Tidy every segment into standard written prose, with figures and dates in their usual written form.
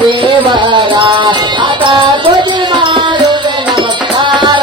ದೇವರ ಅದ ಪೂಜೆ ಮಾಡುವೆ ನಮಸ್ಕಾರ.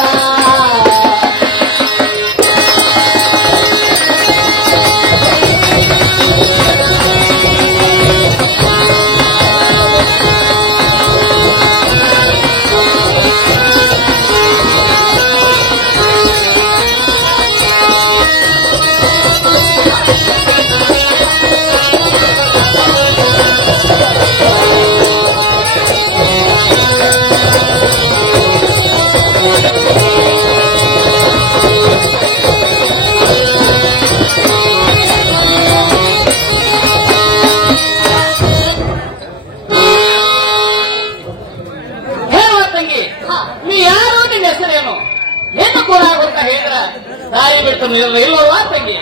ತಾಯಿ ಬಿಟ್ಟು ಇಲ್ಲವಾ ತಂಗಿ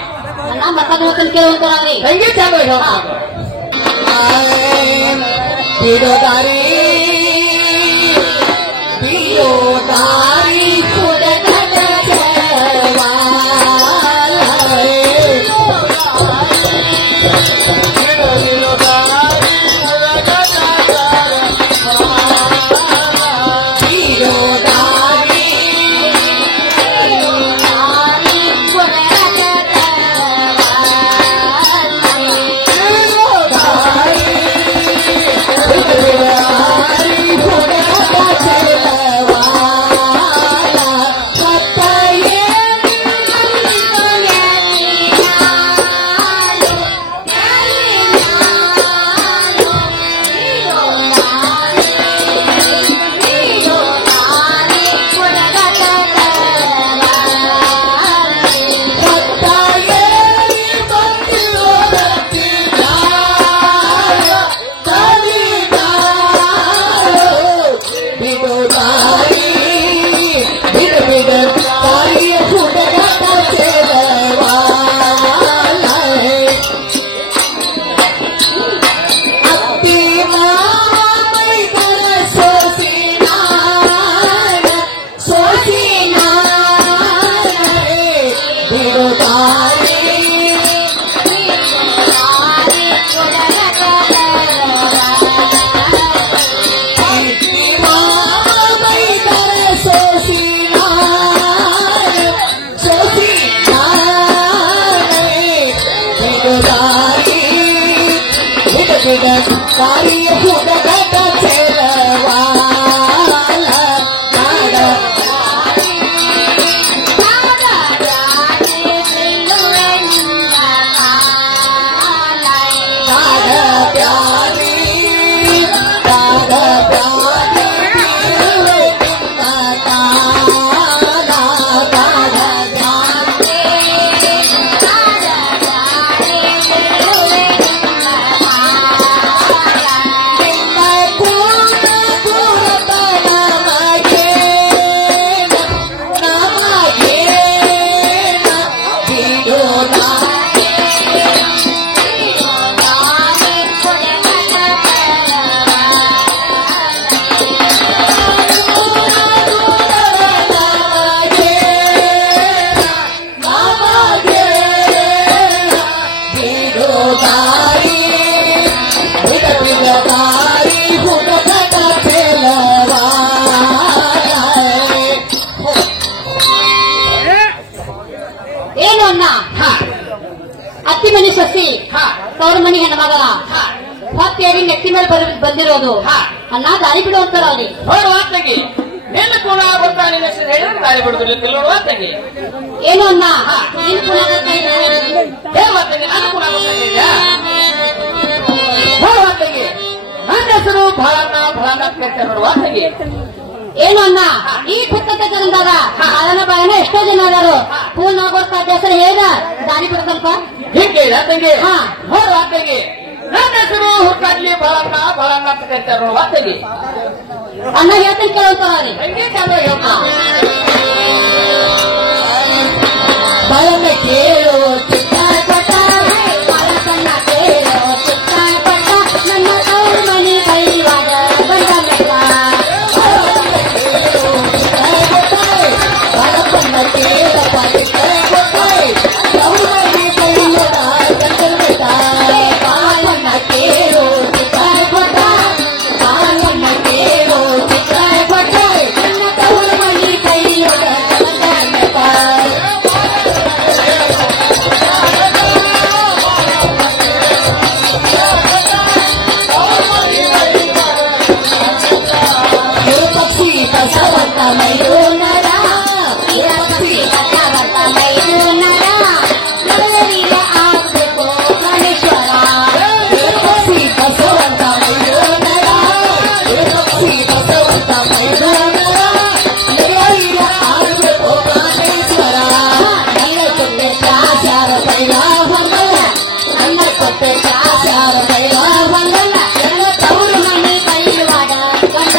ನಮ್ಮ ಮಕ್ಕಳ ಕೇಳುವಂತ ತಂಗಿ ಚಂದ ಬಿಡೋ ದಾರಿ ಬಿಡೋ ದಾರಿ ದಾರಿಯ ಸುಖದ ಚೆಲವಾಲ ನಾಡ ಏನು ಅಣ್ಣ ಅತ್ತಿ ಮನೆ ಸಸಿ ತವ್ರ ಮನೆ ಹೆಣ್ಮಗ ಹೊತ್ತೇರಿ ನೆತ್ತಿ ಮೇಲೆ ಬಂದಿರೋದು ಅಣ್ಣ ದಾರಿ ಬಿಡು ಅಂತಾರ ಅವ್ರಿಗೆ ನೋಡುವಾತಂಗಿ ನಿನ್ನ ಕೂಡ ಗೊತ್ತಾಗ ಹೇಳಿದ್ರೆ ದಾರಿ ಬಿಡುದಿಲ್ಲ ನೋಡುವಾತಂಗಿ ಏನು ಅಣ್ಣ ನೀನ್ ಪುನಃ ಹೇಳುವಾತಂಗಿ ನಾನು ಕೂಡ ಗೊತ್ತಾಗಿದ್ಯಾ ನೋಡುವಾತಂಗಿ ನನ್ನ ಹೆಸರು ಫಲಾನ ಕೇಳ್ತಾರೆ ನೋಡುವಾತಂಗಿ ಏನು ಅಣ್ಣ ಈ ಪುಸ್ತಕ ಜನದಾಗ ಕಾಲನ ಬಾಯನ ಎಷ್ಟೋ ಜನ ಅದಾರು ಪೂರ್ಣ ಆಗೋರ್ತ ಹೆಸರು ಹೇಳ ದಾರಿ ಬಿಡು ಸ್ವಲ್ಪ ಹೀಗೆ ತಂಗಿ ನೋಡುವಾತಂಗಿ ನನ್ನ ಹೆಸರು ಹುಟ್ಟಾಗ್ಲಿ ಫಲಾನ ಅಂತ ಕೇಳ್ತಾರೆ ನೋಡುವಾತಂಗಿ ಅಣ್ಣ ಹೇಳ್ತೀನಿ ಕೇಳ್ತಾರ ಹೆಂಗೆ ಕಾಲ ಹೇಳ್ತಾ ಬಲನ ಕೇಳು ಚಿಕ್ಕಪಟ್ಟ ಬಲಸನ್ನ ಕೇಳು ಚಿಕ್ಕಪಟ್ಟ ನನ್ನ ತವ್ರ ಮನೆ ಕೈವಾದ ಬಂದಲ್ಲ ಬಲಸನ್ನ ಕೇಳಪ್ಪ ಚಿಕ್ಕಪಟ್ಟ ತವ್ರ ಮನೆ ಕೈವಾದ ಬಂದಲ್ಲ ಬಾಲನ್ನ ಕೇಳು ಚಿಕ್ಕಪಟ್ಟ ಬಾಲನ್ನ ಕೇಳು ಚಿಕ್ಕಪಟ್ಟ ನನ್ನ ತವ್ರ ಮನೆ ಕೈವಾದ ಬಂದಲ್ಲ ಪಕ್ಷಿ ಬಸವಂತ ಮೈದೂನರ ಪಕ್ಷಿ ಬಸವಂತ ಮೈದೂನರ ನಗರೀಗ ಆಗ್ಬೇಕು ಗಣೇಶ್ವರ ಪಕ್ಷಿ ಬಸವಂತ ಮೈದೂನರ ಪಕ್ಷಿ ಬಸವಂತ ಮೈದೂನರ ನಗರೀಗ ಆಗ್ಬೇಕು ಗಣೇಶ್ವರ ನನ್ನ ಕೊಟ್ಟೆ ಚಾಚಾರ ಬೈಲ ಹೊಂದಲ್ಲ ನನ್ನ ಕೊಟ್ಟೆ ಚಾಚಾರ ಬೈಲ ಹೊಂದಲ್ಲ ನನ್ನ ತವ್ರ ಮನೆ ಕೈವಾಡ ಬಂದ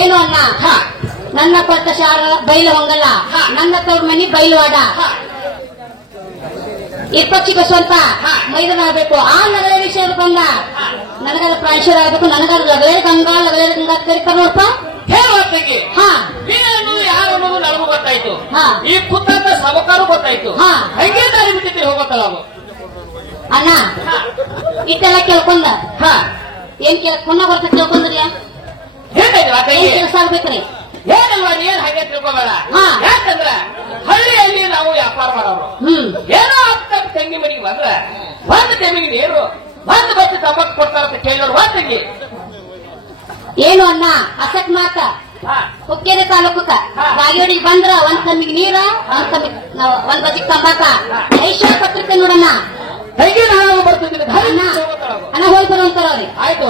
ಏನು ಅಣ್ಣ ನನ್ನ ಕೊಟ್ಟ ಶಾರ ಬೈಲು ಹೊಂಗಲ್ಲ ನನ್ನ ತವ್ರ ಮನಿ ಬೈಲುವಾಡ ಇಪ್ಪತ್ತಿಗೆ ಸ್ವಲ್ಪ ಮೈದಾನ ಆಗಬೇಕು ಆ ನಗರ ವಿಷಯ ಬಂದ ನನಗದ ಪ್ರಾಂಶುರ ಆಗಬೇಕು ನನಗದ ಲಗಲೇರ ಗಂಗಾ ಕರಿತಾರ ನೋಡಪ್ಪ ಹೇಳುವಾತಂಗಿ ಹಾ ನೀನು ಯಾರು ಅನ್ನೋದು ನನಗೂ ಗೊತ್ತಾಯ್ತು ಹಾ. ಈ ಪುಸ್ತಕ ಸಬಕಾರು ಗೊತ್ತಾಯ್ತು ಹಾ. ಹಂಗೆ ದಾರಿ ಬಿಟ್ಟಿದ್ದೆ ಹೋಗೋತ್ತಲ್ಲ ಅವು ಅಣ್ಣ ಇಟ್ಟೆಲ್ಲ ಕೇಳ್ಕೊಂಡ ಹಾ ಏನ್ ಪುನಃ ಬರ್ತ ಕೇಳ್ಕೊಂಡ್ರಿಲ್ಲ ಹೇಳಿದ್ವಾ ಏನ್ ತಂಗಿ ಕೆಲಸ ಆಗ್ಬೇಕ್ರಿ ಏನಲ್ವಾ ನೀನ್ ಹಾಗೆ ತಿಳ್ಕೊಬೇಡ ಹಾ. ಯಾಕಂದ್ರ ಹಳ್ಳಿಯಲ್ಲಿ ನಾವು ವ್ಯಾಪಾರ ಮಾಡೋರು ಏನೋ ಅಕ್ಕ ತಂಗಿ ಮನೆಗೆ ಬಂದ್ರ ಒಂದು ತೆಮಿಗೆ ನೀರು ಒಂದು ಬಸ್ ತಂಬಾಕು ಕೊಡ್ತಾರ ಅಂತ ಕೇಳೋರು ತಂಗಿ ಏನು ಅಣ್ಣ ಅಕಸ್ಮಾತ್ ಹುಕ್ಕೇರಿ ತಾಲೂಕಕ್ಕ ರಾಗಿಯೋಡಿಗೆ ಬಂದ್ರ ಒಂದ್ ಕಮ್ಮಿಗೆ ನೀರ ಒಂದ್ ಬಜಿಗೆ ತಂಬಾಕ ಐಶ್ವರ್ಯ ಪತ್ರಿಕೆ ನೋಡಣ್ಣ ತಂಗಿ ನಾನು ಬರ್ತಿದ್ದೀನಿ ಅಣ್ಣ ಹೋಗಿ ಬರುವಂತಾರ ಅವ್ರಿ ಆಯ್ತು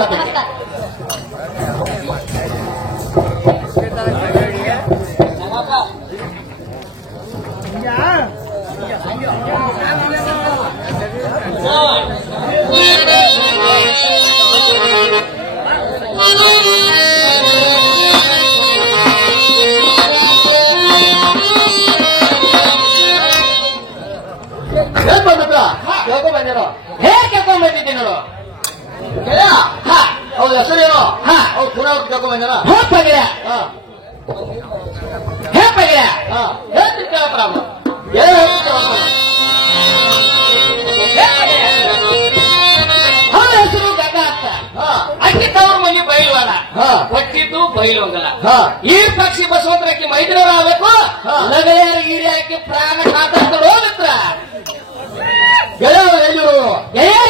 ಬಂದಿರೋ ಹೇಗೆ ಕೇಳ್ಕೊಂಡ್ ಬಂದಿದ್ದೀನಿ ನೋಡು. ಅವ್ರ ಹೆಸರೇನು? ಅವ್ರು ಪುನಃ ಅವ್ರು ಕೇಳ್ಕೊಂಡ್ ಬಂದಿನ ಹೇಳ್ಪಾಗಿಯ ಹೇಳ್ತೀನಿ ಕೇಳಪ್ಪ. ಅವ್ರ ಹೆಸರು ಗಂಗ ಅಂತ. ಅಕ್ಕಿತ್ತವ್ರ ಮನೆ ಬೈಲ್ವಾಡ, ಕೊಟ್ಟಿದ್ದು ಬೈಲೊಂಗಲ. ಈ ಪಕ್ಷಿ ಬಸವಂತರಕ್ಕೆ ಮೈದ್ರರ ಆಗ್ಬೇಕು, ನಗರ ಹಿರಿಯಾಕಿ ಪ್ರಾಣ ಕಾಪಾಡ್ಕೊಂಡು ಹೋಗತ್ರ.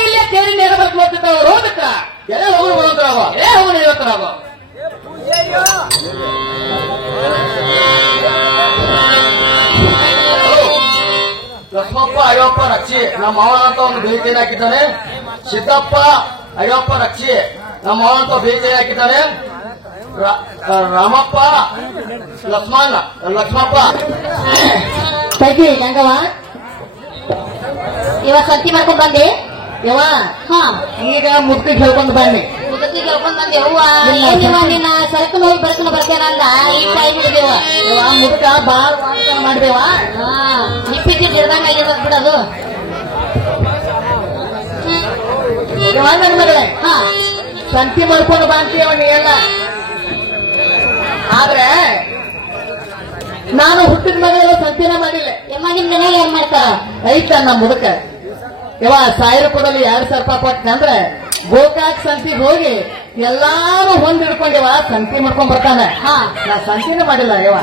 ಇಲ್ಲೇ ತೇರಿ ನೇರ ಬರ್ತು ಹೋಗ್ತಿರ್ತಾವ ಹೋಗತ್ರ. ಅವ್ರು ಬರೋದ್ರಾವ ಅವ್ರು ಹೇಳ್ತಾರಾವ. ಲಕ್ಷ್ಮಪ್ಪ ಅಯ್ಯಪ್ಪ ರಕ್ಷಿ ನಮ್ಮ ಮಾವನ ಅಂತ ಒಂದು ಭೇಟಿಯನ್ನು ಹಾಕಿದ್ದಾನೆ. ಸಿದ್ದಪ್ಪ ಅಯ್ಯಪ್ಪ ರಕ್ಷಿ ನಮ್ಮ ಮಾವನ ಅಂತ ಭೇಟಿಯನ್ನು ಹಾಕಿದ್ದಾನೆ. ರಾಮಪ್ಪ ಲಕ್ಷ್ಮಪ್ಪ ಸರಿ ಗಂಗವ್ವ ಇವ ಸಂತಿ ಮಾಡ್ಕೊಂಡ್ ಬಂದೆ ಯವ್ವ. ಈಗ ಮುದುಕಿಗೆ ಹೇಳ್ಕೊಂಡು ಬನ್ನಿ. ಮುದುಕಿಗೆ ಹೇಳ್ಕೊಂಡ್ ಬಂದೆ ಹೂವ. ಏನಿವ ನಿನ್ನ ಸರಕನ ಹೋಗಿ ಬರ್ತೇನೆ ಅಂದ ಈ ಕೈ ಬಿಡ್ದೇವ. ಮುದುಕ ಬಾಳ ವಾಸನ ಮಾಡ್ದೇವ. ನಿಪ್ಪಿದ್ದಿ ಗಿಡದಂಗ ಆಗಿರ್ಬೇಕು ಬಿಡೋದು. ನನ್ನ ಮಗಳೇ ಸಂತಿ ಮಾಡ್ಕೊಂಡು ಬಾಂತೀವ ನೀ ಎಲ್ಲ. ಆದ್ರೆ ನಾನು ಹುಟ್ಟಿದ ಮನೆಯಲ್ಲ ಸಂತಿನ ಮಾಡಿಲ್ಲ. ಯಮ್ಮ ನಿಮ್ ಮನೆಯಾಗ ಏನ್ ಮಾಡ್ತಾರ? ಐತ ನಮ್ಮ ಮುದುಕ ಯವ 1000 ಕೊಡಲಿ 2000 ರೂಪಾಯಿ ಕೊಟ್ಟಂದ್ರೆ ಗೋಕಾಕ್ ಸಂತಿಗೆ ಹೋಗಿ ಎಲ್ಲಾರು ಹೊಂದ್ ಹಿಡ್ಕೊಂಡೆವ ಸಂತಿ ಮಾಡ್ಕೊಂಡ್ ಬರ್ತಾನೆ. ನಾ ಸಂತಿನ ಮಾಡಿಲ್ಲ ಯವ.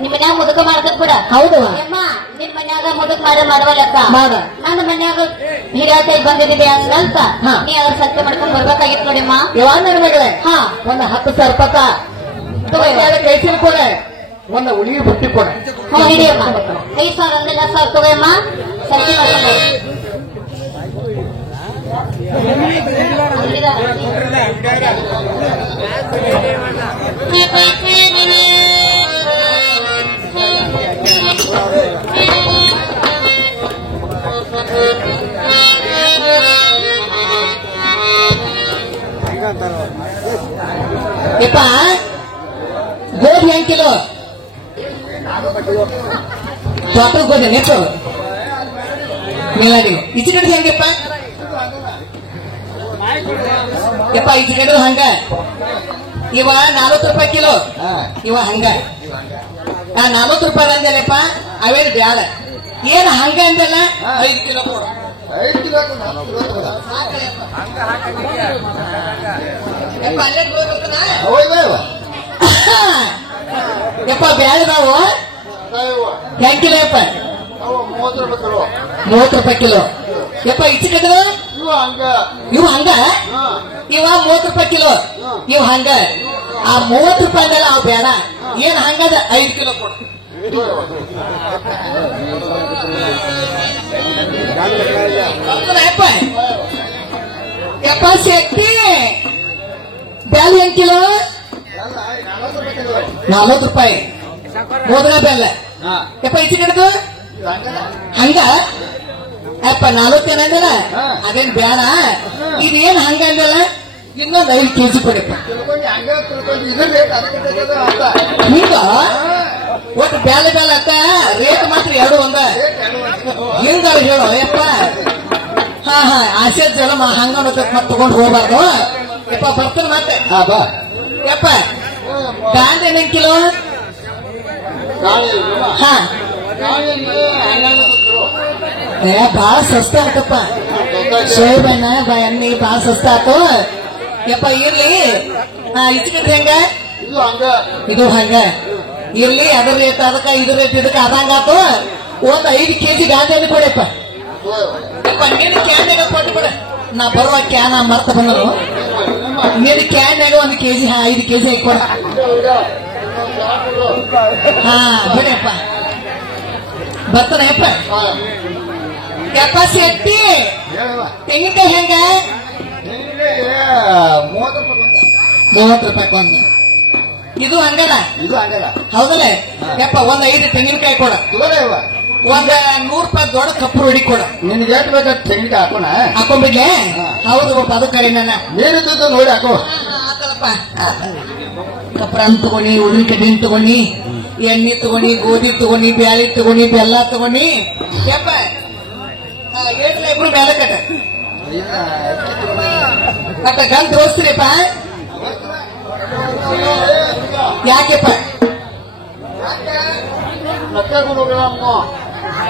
ನಿಮ್ ಮನ್ಯಾಗ ಮುದುಕ ಮಾಡ್ಕತ್ ಬಿಡ. ಹೌದು ಯಮ್ಮ ನಿಮ್ ಮನ್ಯಾಗ ಮುದುಕ ಮಾಡುವ ಲೆಕ್ಕ ಮಾಡ. ನನ್ನ ಮನ್ಯಾಗ ಹಿರಿಯಾಟೈ ಬಂದಿದ್ದೀವಿ ಅಂತ ನೀ ಅವ್ರ ಸಂತಿ ಮಾಡ್ಕೊಂಡ್ ಬರ್ಬೇಕಾಗಿತ್ತು ನೋಡಿಮ್ಮ. ಯವ ನನ್ನ ಮಗಳೇ ಒಂದು 10,000 ರೂಪಾಯಿ ಕೈಸಿನ ಕೊಡೆ, ಒಂದು ಉಳಿಗೆ ಬುಟ್ಟಿ ಕೊಡೆ. ಹಿಡಿಯಮ್ಮ 5,000 ಅಂದ್ರೆ 10,000 ತಗೋಯಮ್ಮ. ಸಂತಿ ಮಾಡ್ಕೊಂಡು ಯಪ್ಪ ಗೋಧಿ ಹೆಂಗ್ ಕಿಲೋ? ಪಾಪಲ್ ಗೋಧಿ ನೆಟ್ಟು ಮೇಲಾಡಿ ಈಚೆ ಕಡೆ ಹೆಂಗಪ್ಪ? ಯಪ್ಪ ಈಚೆ ಕಡೆ ಹಂಗ ಇವ 40 ರೂಪಾಯಿ ಕಿಲೋ. ಇವ ಹಂಗ 40 ರೂಪಾಯಿ ಅಂದಲ್ಲಪ್ಪ. ಅವೇನು ಬ್ಯಾಡ ಏನ್ ಹಂಗ ಅಂದಲ್ಲ. 5 ಕಿಲೋ ಯಪ್ಪ ಬ್ಯಾಡ ನಾವು ಹೆಂಗ್ ಕಿಲೋ ಯಪ್ಪ? 30 ರೂಪಾಯಿ ಕಿಲೋ. ಯಪ್ಪ ಈಚೆ ಕಡೆ ಇವು ಹಂಗ ಇವ 30 ರೂಪಾಯಿ ಕಿಲೋ. ಇವ್ ಹಂಗ ಆ 30 ರೂಪಾಯಿ ಅಂದಲ್ಲ ಅವ್ ಬೇಡ. ಏನ್ ಹಂಗದ 5 ಕಿಲೋ ಕೊಡು. ಯಪ್ಪ ಶಕ್ತಿ ಬ್ಯಾಲ್ ಹೆಂಗ್ ಕಿಲೋ? 40 ರೂಪಾಯಿ ಮೋದನ ಬೆಲ್ಲ. ಯಪ್ಪ ಈಚೆ ಕಡೆದು ಹಂಗ ಯಪ್ಪ 40 ಏನಂದಲ್ಲ ಅದೇನ್ ಬೇಡ. ಇದೇನ್ ಹಂಗ ಅಂದಲ್ಲ ಇನ್ನೊಂದು 5 ಕೆಜಿ ಕೊಡಪ್ಪ. ಹಿಂಗ ಒಟ್ಟು ಬ್ಯಾಲೆ ಬೆಲ್ಲ ಅತ್ತ ರೇಟ್ ಮಾತ್ರ 2 ಒಂದ. ಹಿಂಗ ಹೇಳೋ ಯಪ್ಪ. ಆಸೆ ಜಲ ಹಂಗ ಮತ್ತೆ ತಗೊಂಡು ಹೋಗ್ಬಾರ್ದು ಯಪ್ಪ. ಬರ್ತಾನೆ ಮತ್ತೆ ಯಪ್ಪ. ಗಾಂಧಿ ಹೆಂಗ್ ಕಿಲೋ? ಬಾಳ ಸಸ್ತ ಆತಪ್ಪ. ಸೋಯಾಬೀನ್ ಎಣ್ಣೆ ಬಾಳ ಸಸ್ತ ಆತು ಯಪ್ಪ. ಇರ್ಲಿ ಇಚ್ಕಟ್ರಿ ಹೆಂಗ? ಇದು ಹಂಗ ಇರ್ಲಿ. ಅದ್ರ ರೇಟ್ ಅದಕ್ಕ ಇದ್ರ ರೇಟ್ ಇದಕ್ಕ ಅದಂಗಾತು. ಒಂದು 5 ಕೆಜಿ ಗಾಂಧಿ ಎಣ್ಣೆ ಕೊಡಪ್ಪ. ಯಪ್ಪ ನೀನು ಕ್ಯಾನ್ಯಾಗ ಕೊಟ್ಟು ಬಿಡ. ನಾ ಬರುವ ಕ್ಯಾನ ಮರ್ತ ಬಂದರು. ನೀನು ಕ್ಯಾನ್ಯಾಗ 1 ಕೆಜಿ 5 ಕೆಜಿ ಹಾಕೊಡ. ಬಿಡಪ್ಪ ಬರ್ತಾನ ಯಪ್ಪ. ಯಪ್ಪ ಶೆಟ್ಟಿ ತೆಂಗಿನಕಾಯಿ ಹೆಂಗ? 30 ರೂಪಾಯಿ ಒಂದು. ಇದು ಹಂಗಲ್ಲ ಹೌದಲ್ಲ ಯಪ್ಪ. ಒಂದು 5 ತೆಂಗಿನಕಾಯಿ ಕೊಡ. ಒಂದ್ 100 ರೂಪಾಯಿ ದೊಡ್ಡ ಕಪ್ಪು ಹೊಡಿ ಕೊಡ. ನಿನ್ಗೆ ಎಷ್ಟು ಬೇಕಾದ ತೆಂಗಿನಕಾಯಿ ಹಾಕೋಣ? ಹಾಕೊಂಡ್ಬಿಡ್ಲೆ? ಹೌದು ಅದು ಕರಿ. ನನ್ನ ನೀರು ನೋಡಿ ಹಾಕೋ. ಹಾಕಲಪ್ಪ. ಕಪ್ರಾನ್ ತಗೊಂಡಿ, ಉಳಿನ ಕಡ್ಡಿನ ತಗೊಂಡಿ, ಎಣ್ಣೆ ತಗೊಂಡಿ, ಗೋಧಿ ತಗೊಂಡಿ, ಬ್ಯಾಳಿ ತಗೊಂಡಿ, ಬೆಲ್ಲ ತಗೊಂಡಿ ಯಪ್ಪ. ಇಬ್ರು ಬೇಲೆ ಕಟ್ಟ ಮತ್ತೆ ಗಂಟು ತೋರಿಸ್ತೀರಿಪ್ಪ ಯಾಕೆಪ್ಪ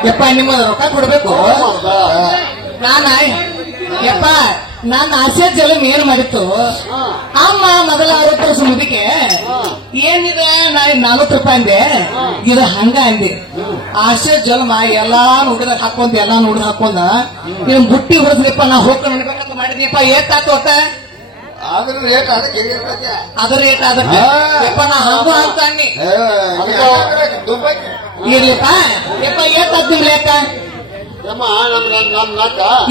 ಯಪ್ಪ ನಿಮ್ಮ ರೊಕ್ಕ ಕೊಡ್ಬೇಕು ಯಪ್ಪ ನನ್ನ ಆಸೆ ಜಲಂ ಏನ್ ಮಾಡಿತ್ತು ಅಮ್ಮ ಮೊದಲ 60 ವರ್ಷ ಮುದಿಗೆ ಏನಿದೆ ನಾ 40 ರೂಪಾಯಿ ಅಂದೆ ಇದು ಹಂಗ ಅಂದೆ ಆಸೆ ಜಲಮ ಎಲ್ಲಾ ಹುಡುಗ ಹಾಕೊಂದ ನೀನ್ ಬುಟ್ಟಿ ಹೊಡೆದ್ರಿಪ್ಪ ನಾ ಹೋಗ್ಕೊಂಡು ಅನ್ಬೇಕಂತ ಮಾಡಿದ್ಯಪ್ಪ ಏಟಾತು ಒಟ್ಟ ಆದ್ರೂ ರೇಟ್ ಅದಕ್ಕೆ ಅದ್ರ ರೇಟ್ ಅದಕ್ಕೆ ಯಪ್ಪ ನಾ ಹಂಗು ಅಂತ ಅನ್ನಿ ಇರ್ಲಿಪ್ಪ ಯಪ್ಪ ಏಟಾತ್ ನಿಮ್ಗೆ ಯಾಕ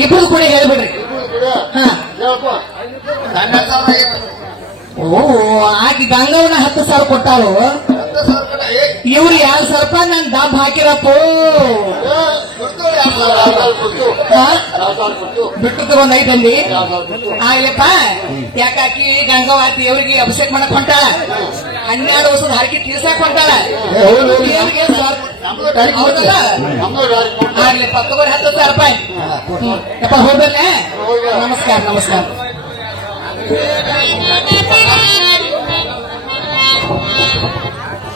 ಇಬ್ರು ಕೂಡ ಹೇಳ್ಬಿಡ್ರಿ ಓ ಆಕಿ ಗಂಗವನ 10,000 ಕೊಟ್ಟಾರು ಇವ್ರು 2,000 ರೂಪಾಯಿ ನನ್ ಡಬ್ ಹಾಕಿರಪ್ಪೋ ಬಿಟ್ಟು ತಗೊಂಡ್ ಐತಂದಿ ಆಗ್ಲಪ್ಪ ಯಾಕಾಕಿ ಗಂಗಾವತಿ ಅವ್ರಿಗೆ ಅಭಿಷೇಕ ಮಾಡಕ್ ಹೊಂಟಾಳ 12 ವರ್ಷದ ಹರಕಿ ತೀರ್ಸಾಕ್ ಹೊಂಟಾಳ ಆಗ್ಲಿಪ್ಪ ತಗೋರಿ 10,000 ರೂಪಾಯಿ ಯಪ್ಪ ಹೋಗ್ಬರ್ಲೆ ನಮಸ್ಕಾರ ನಮಸ್ಕಾರ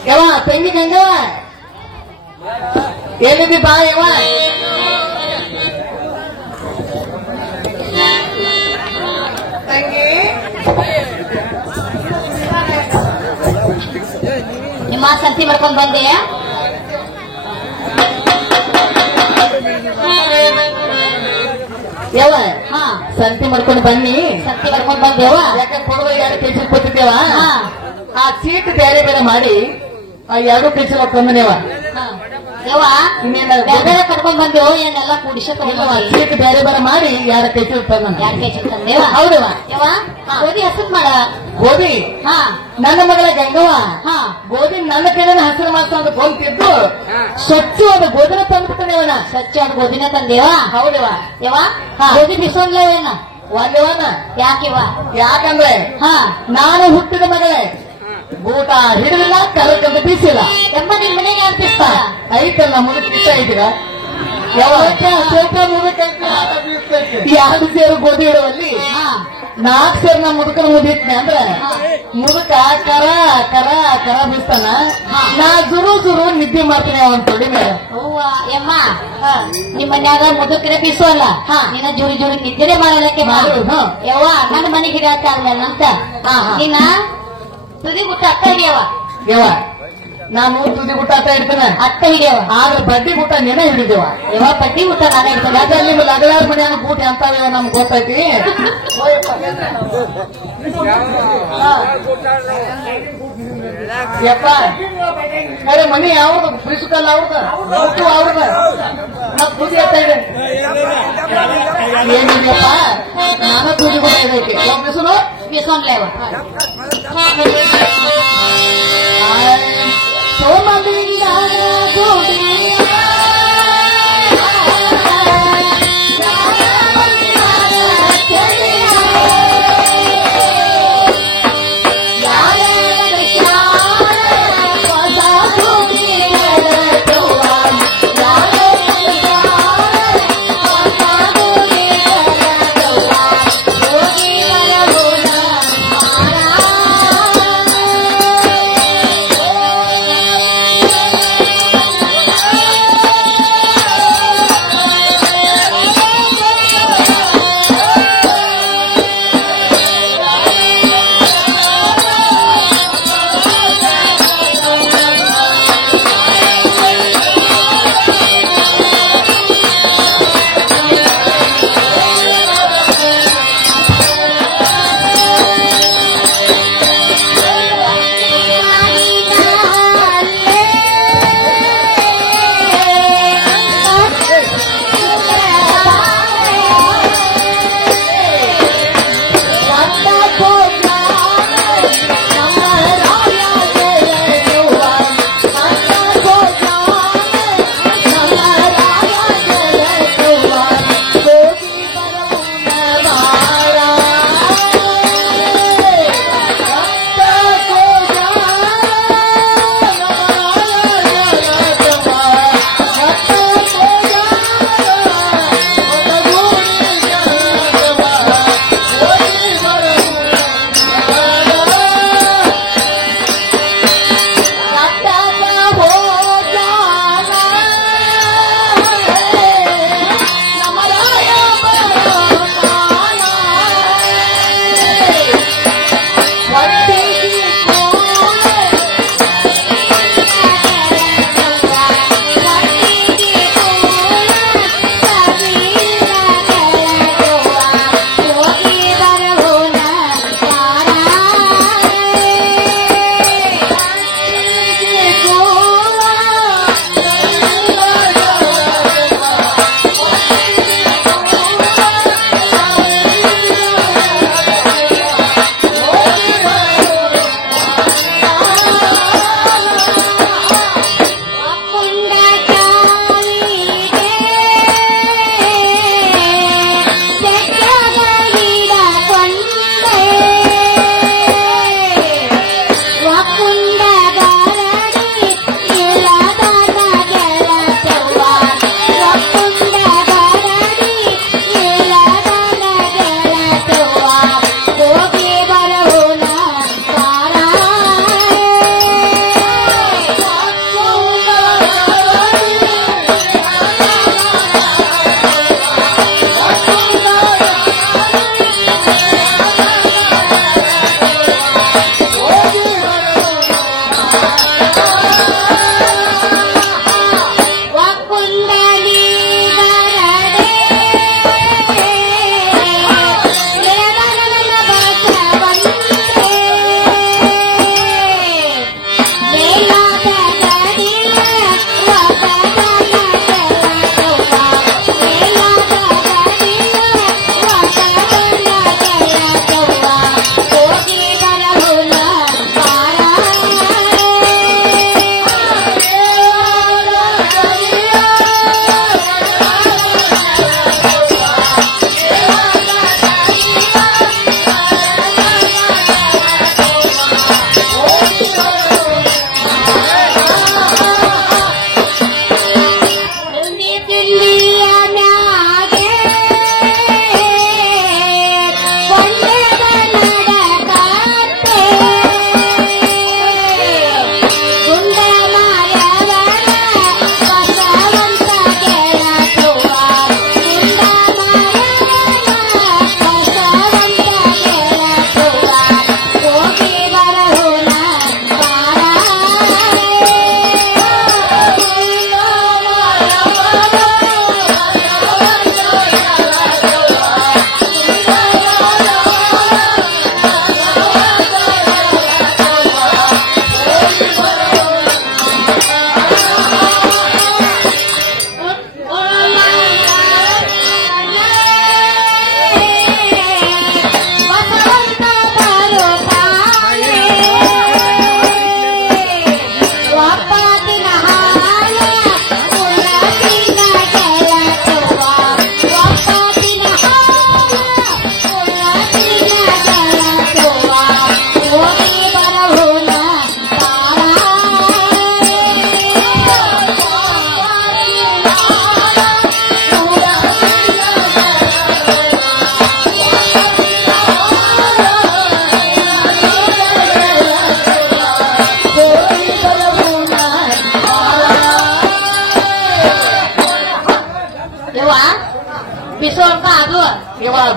ಯವ ತಂಗಿ ಗಂಗವ ಎಲ್ಲಿದ್ದಿ ಬಾ ಯವ ನಿಮ್ಮ ಸಂತಿ ಮಾಡ್ಕೊಂಡ್ ಬಂದೆಯಾ ಯವ ಹಾ ಸಂತಿ ಮಾಡ್ಕೊಂಡು ಬನ್ನಿ ಸಂತಿ ಮಾಡ್ಕೊಂಡ್ ಬಂದೇವ ಯಾಕಂದ್ರೆ ಕೊಡುವ 2 ಕೆಜಿ ಕೊಟ್ಟಿದ್ದೇವ ಆ ಚೀಟ್ ಬೇರೆ ಬೇರೆ ಮಾಡಿ ಆ 2 ಕೆಜಿ ತಂದನೇವ ಯವ್ವ ಬೇರೆ ಕರ್ಕೊಂಡ್ ಬಂದೇವು ಏನೆಲ್ಲ ಕುಡಿಸ ಚೀಟ್ ಬೇರೆ ಬೇರೆ ಮಾಡಿ 2 ಕೆಜಿ ತಂದ 2 ಕೆಜಿ ತಂದೇವ ಹೌದವ ಯವ್ವ ಗೋಧಿ ಹಸನ್ ಮಾಡ ಗೋಧಿ ಹಾ ನನ್ನ ಮಗಳ ಗಂಗವ್ವ ಹಾ ಗೋಧಿ ನನ್ನ ಕೈಯಲ್ಲಿ ಹಸಿರು ಮಾಸ ಅಂತ ಗೊಂತಿದ್ದು ಸ್ವಚ್ಛವಾದ ಗೋಧಿನ ತಂದ್ಬಿಟ್ಟನೇವನ ಸ್ವಚ್ಛವಾದ ಗೋಧಿನ ತಂದೇವ ಹೌದವ ಯವ್ವ ಗೋಧಿ ಬಿಸೋನ್ಲೇವೇನ ಒಂದೇವನ ಯಾಕಿವ ಯಾಕಂದ್ರೆ ಹಾ ನಾನು ಹುಟ್ಟಿದ ಮಗಳೇ ಊಟ ಹಿಡಿದಿಲ್ಲ ಕರಕಂತ ಬೀಸಿಲ್ಲ ಎಂಬ ನಿಮ್ ಮನೆಗೆ ಅನ್ಪಿಸ್ತ ಐತಲ್ಲ ಮುದುಕ ಇಷ್ಟ ಐತಿರ ಯಾರು ಸೇರು ಗೋಧಿ ಇಡುವಲ್ಲಿ ಹಾ 4 ಸೇರು ನಾ ಮುದುಕನ ಮುದಿತ್ನೆ ಅಂದ್ರೆ ಮುದುಕ ಕರ ಕರ ಕರ ಬೀಸ್ತಾನ ನಾ ಜುರು ನಿದ್ದೆ ಮಾಡ್ತೀನಿ ಅವನ್ ತೊಡಿ ಮೇಲೆ ಹೂವ ಯಮ್ಮ ನಿಮ್ ಮನ್ಯಾಗ ಮುದುಕರೆ ಬೀಸೋಲ್ಲ ನಿನ್ನ ಜೋರಿ ಜೋರಿ ನಿದ್ದೆ ಮಾಡಲಕ್ಕೆ ಮಾಡು, ಹಾ. ಯವ್ವ ನನ್ನ ಮನೆಗೆ ಹಿಡಿಯತ್ತ ಅಂತ ನಿನ್ನ ತುದಿ ಗುಟ್ಟ ಅಕ್ಕ ಹಿಡಿಯವ ಯವ ನಾನು ತುದಿ ಗುಟ್ಟ ಅಂತ ಇಡ್ತೇನೆ ಅಕ್ಕ ಹಿಡಿಯವ ಆದ್ರೆ ಬಡ್ಡಿ ಗುಟ್ಟ ನೀನೇ ಹಿಡಿದೇವ ಯವ್ವ ಬಡ್ಡಿ ಗುಟ್ಟ ನಾನೇ ಹಿಡ್ತೇನೆ ಅದ್ರಲ್ಲಿ ಲಗಲಾರ ಮನೆಯಾಗ ಬೂಟಿ ಅಂತಾವ ನಮ್ಗೆ ಗೊತ್ತೈತಿ ಯಪ್ಪ ಅರೆ ಮನಿ ಯಾವ್ದು ಪ್ರಿನ್ಸಿಪಲ್ ಅವ್ರದ ಅವ್ರದ ಮತ್ ತುದಿ ಅಂತ ಇದೆ ಏನಿದೆಯಪ್ಪ ನಾನ ತುದಿ ಗುಟ್ಟ ಇದೈತಿ ಬಿಸಿಲು ಬೀಸೋನ್ಲೇವ ಸೋಮಲಿಂಗ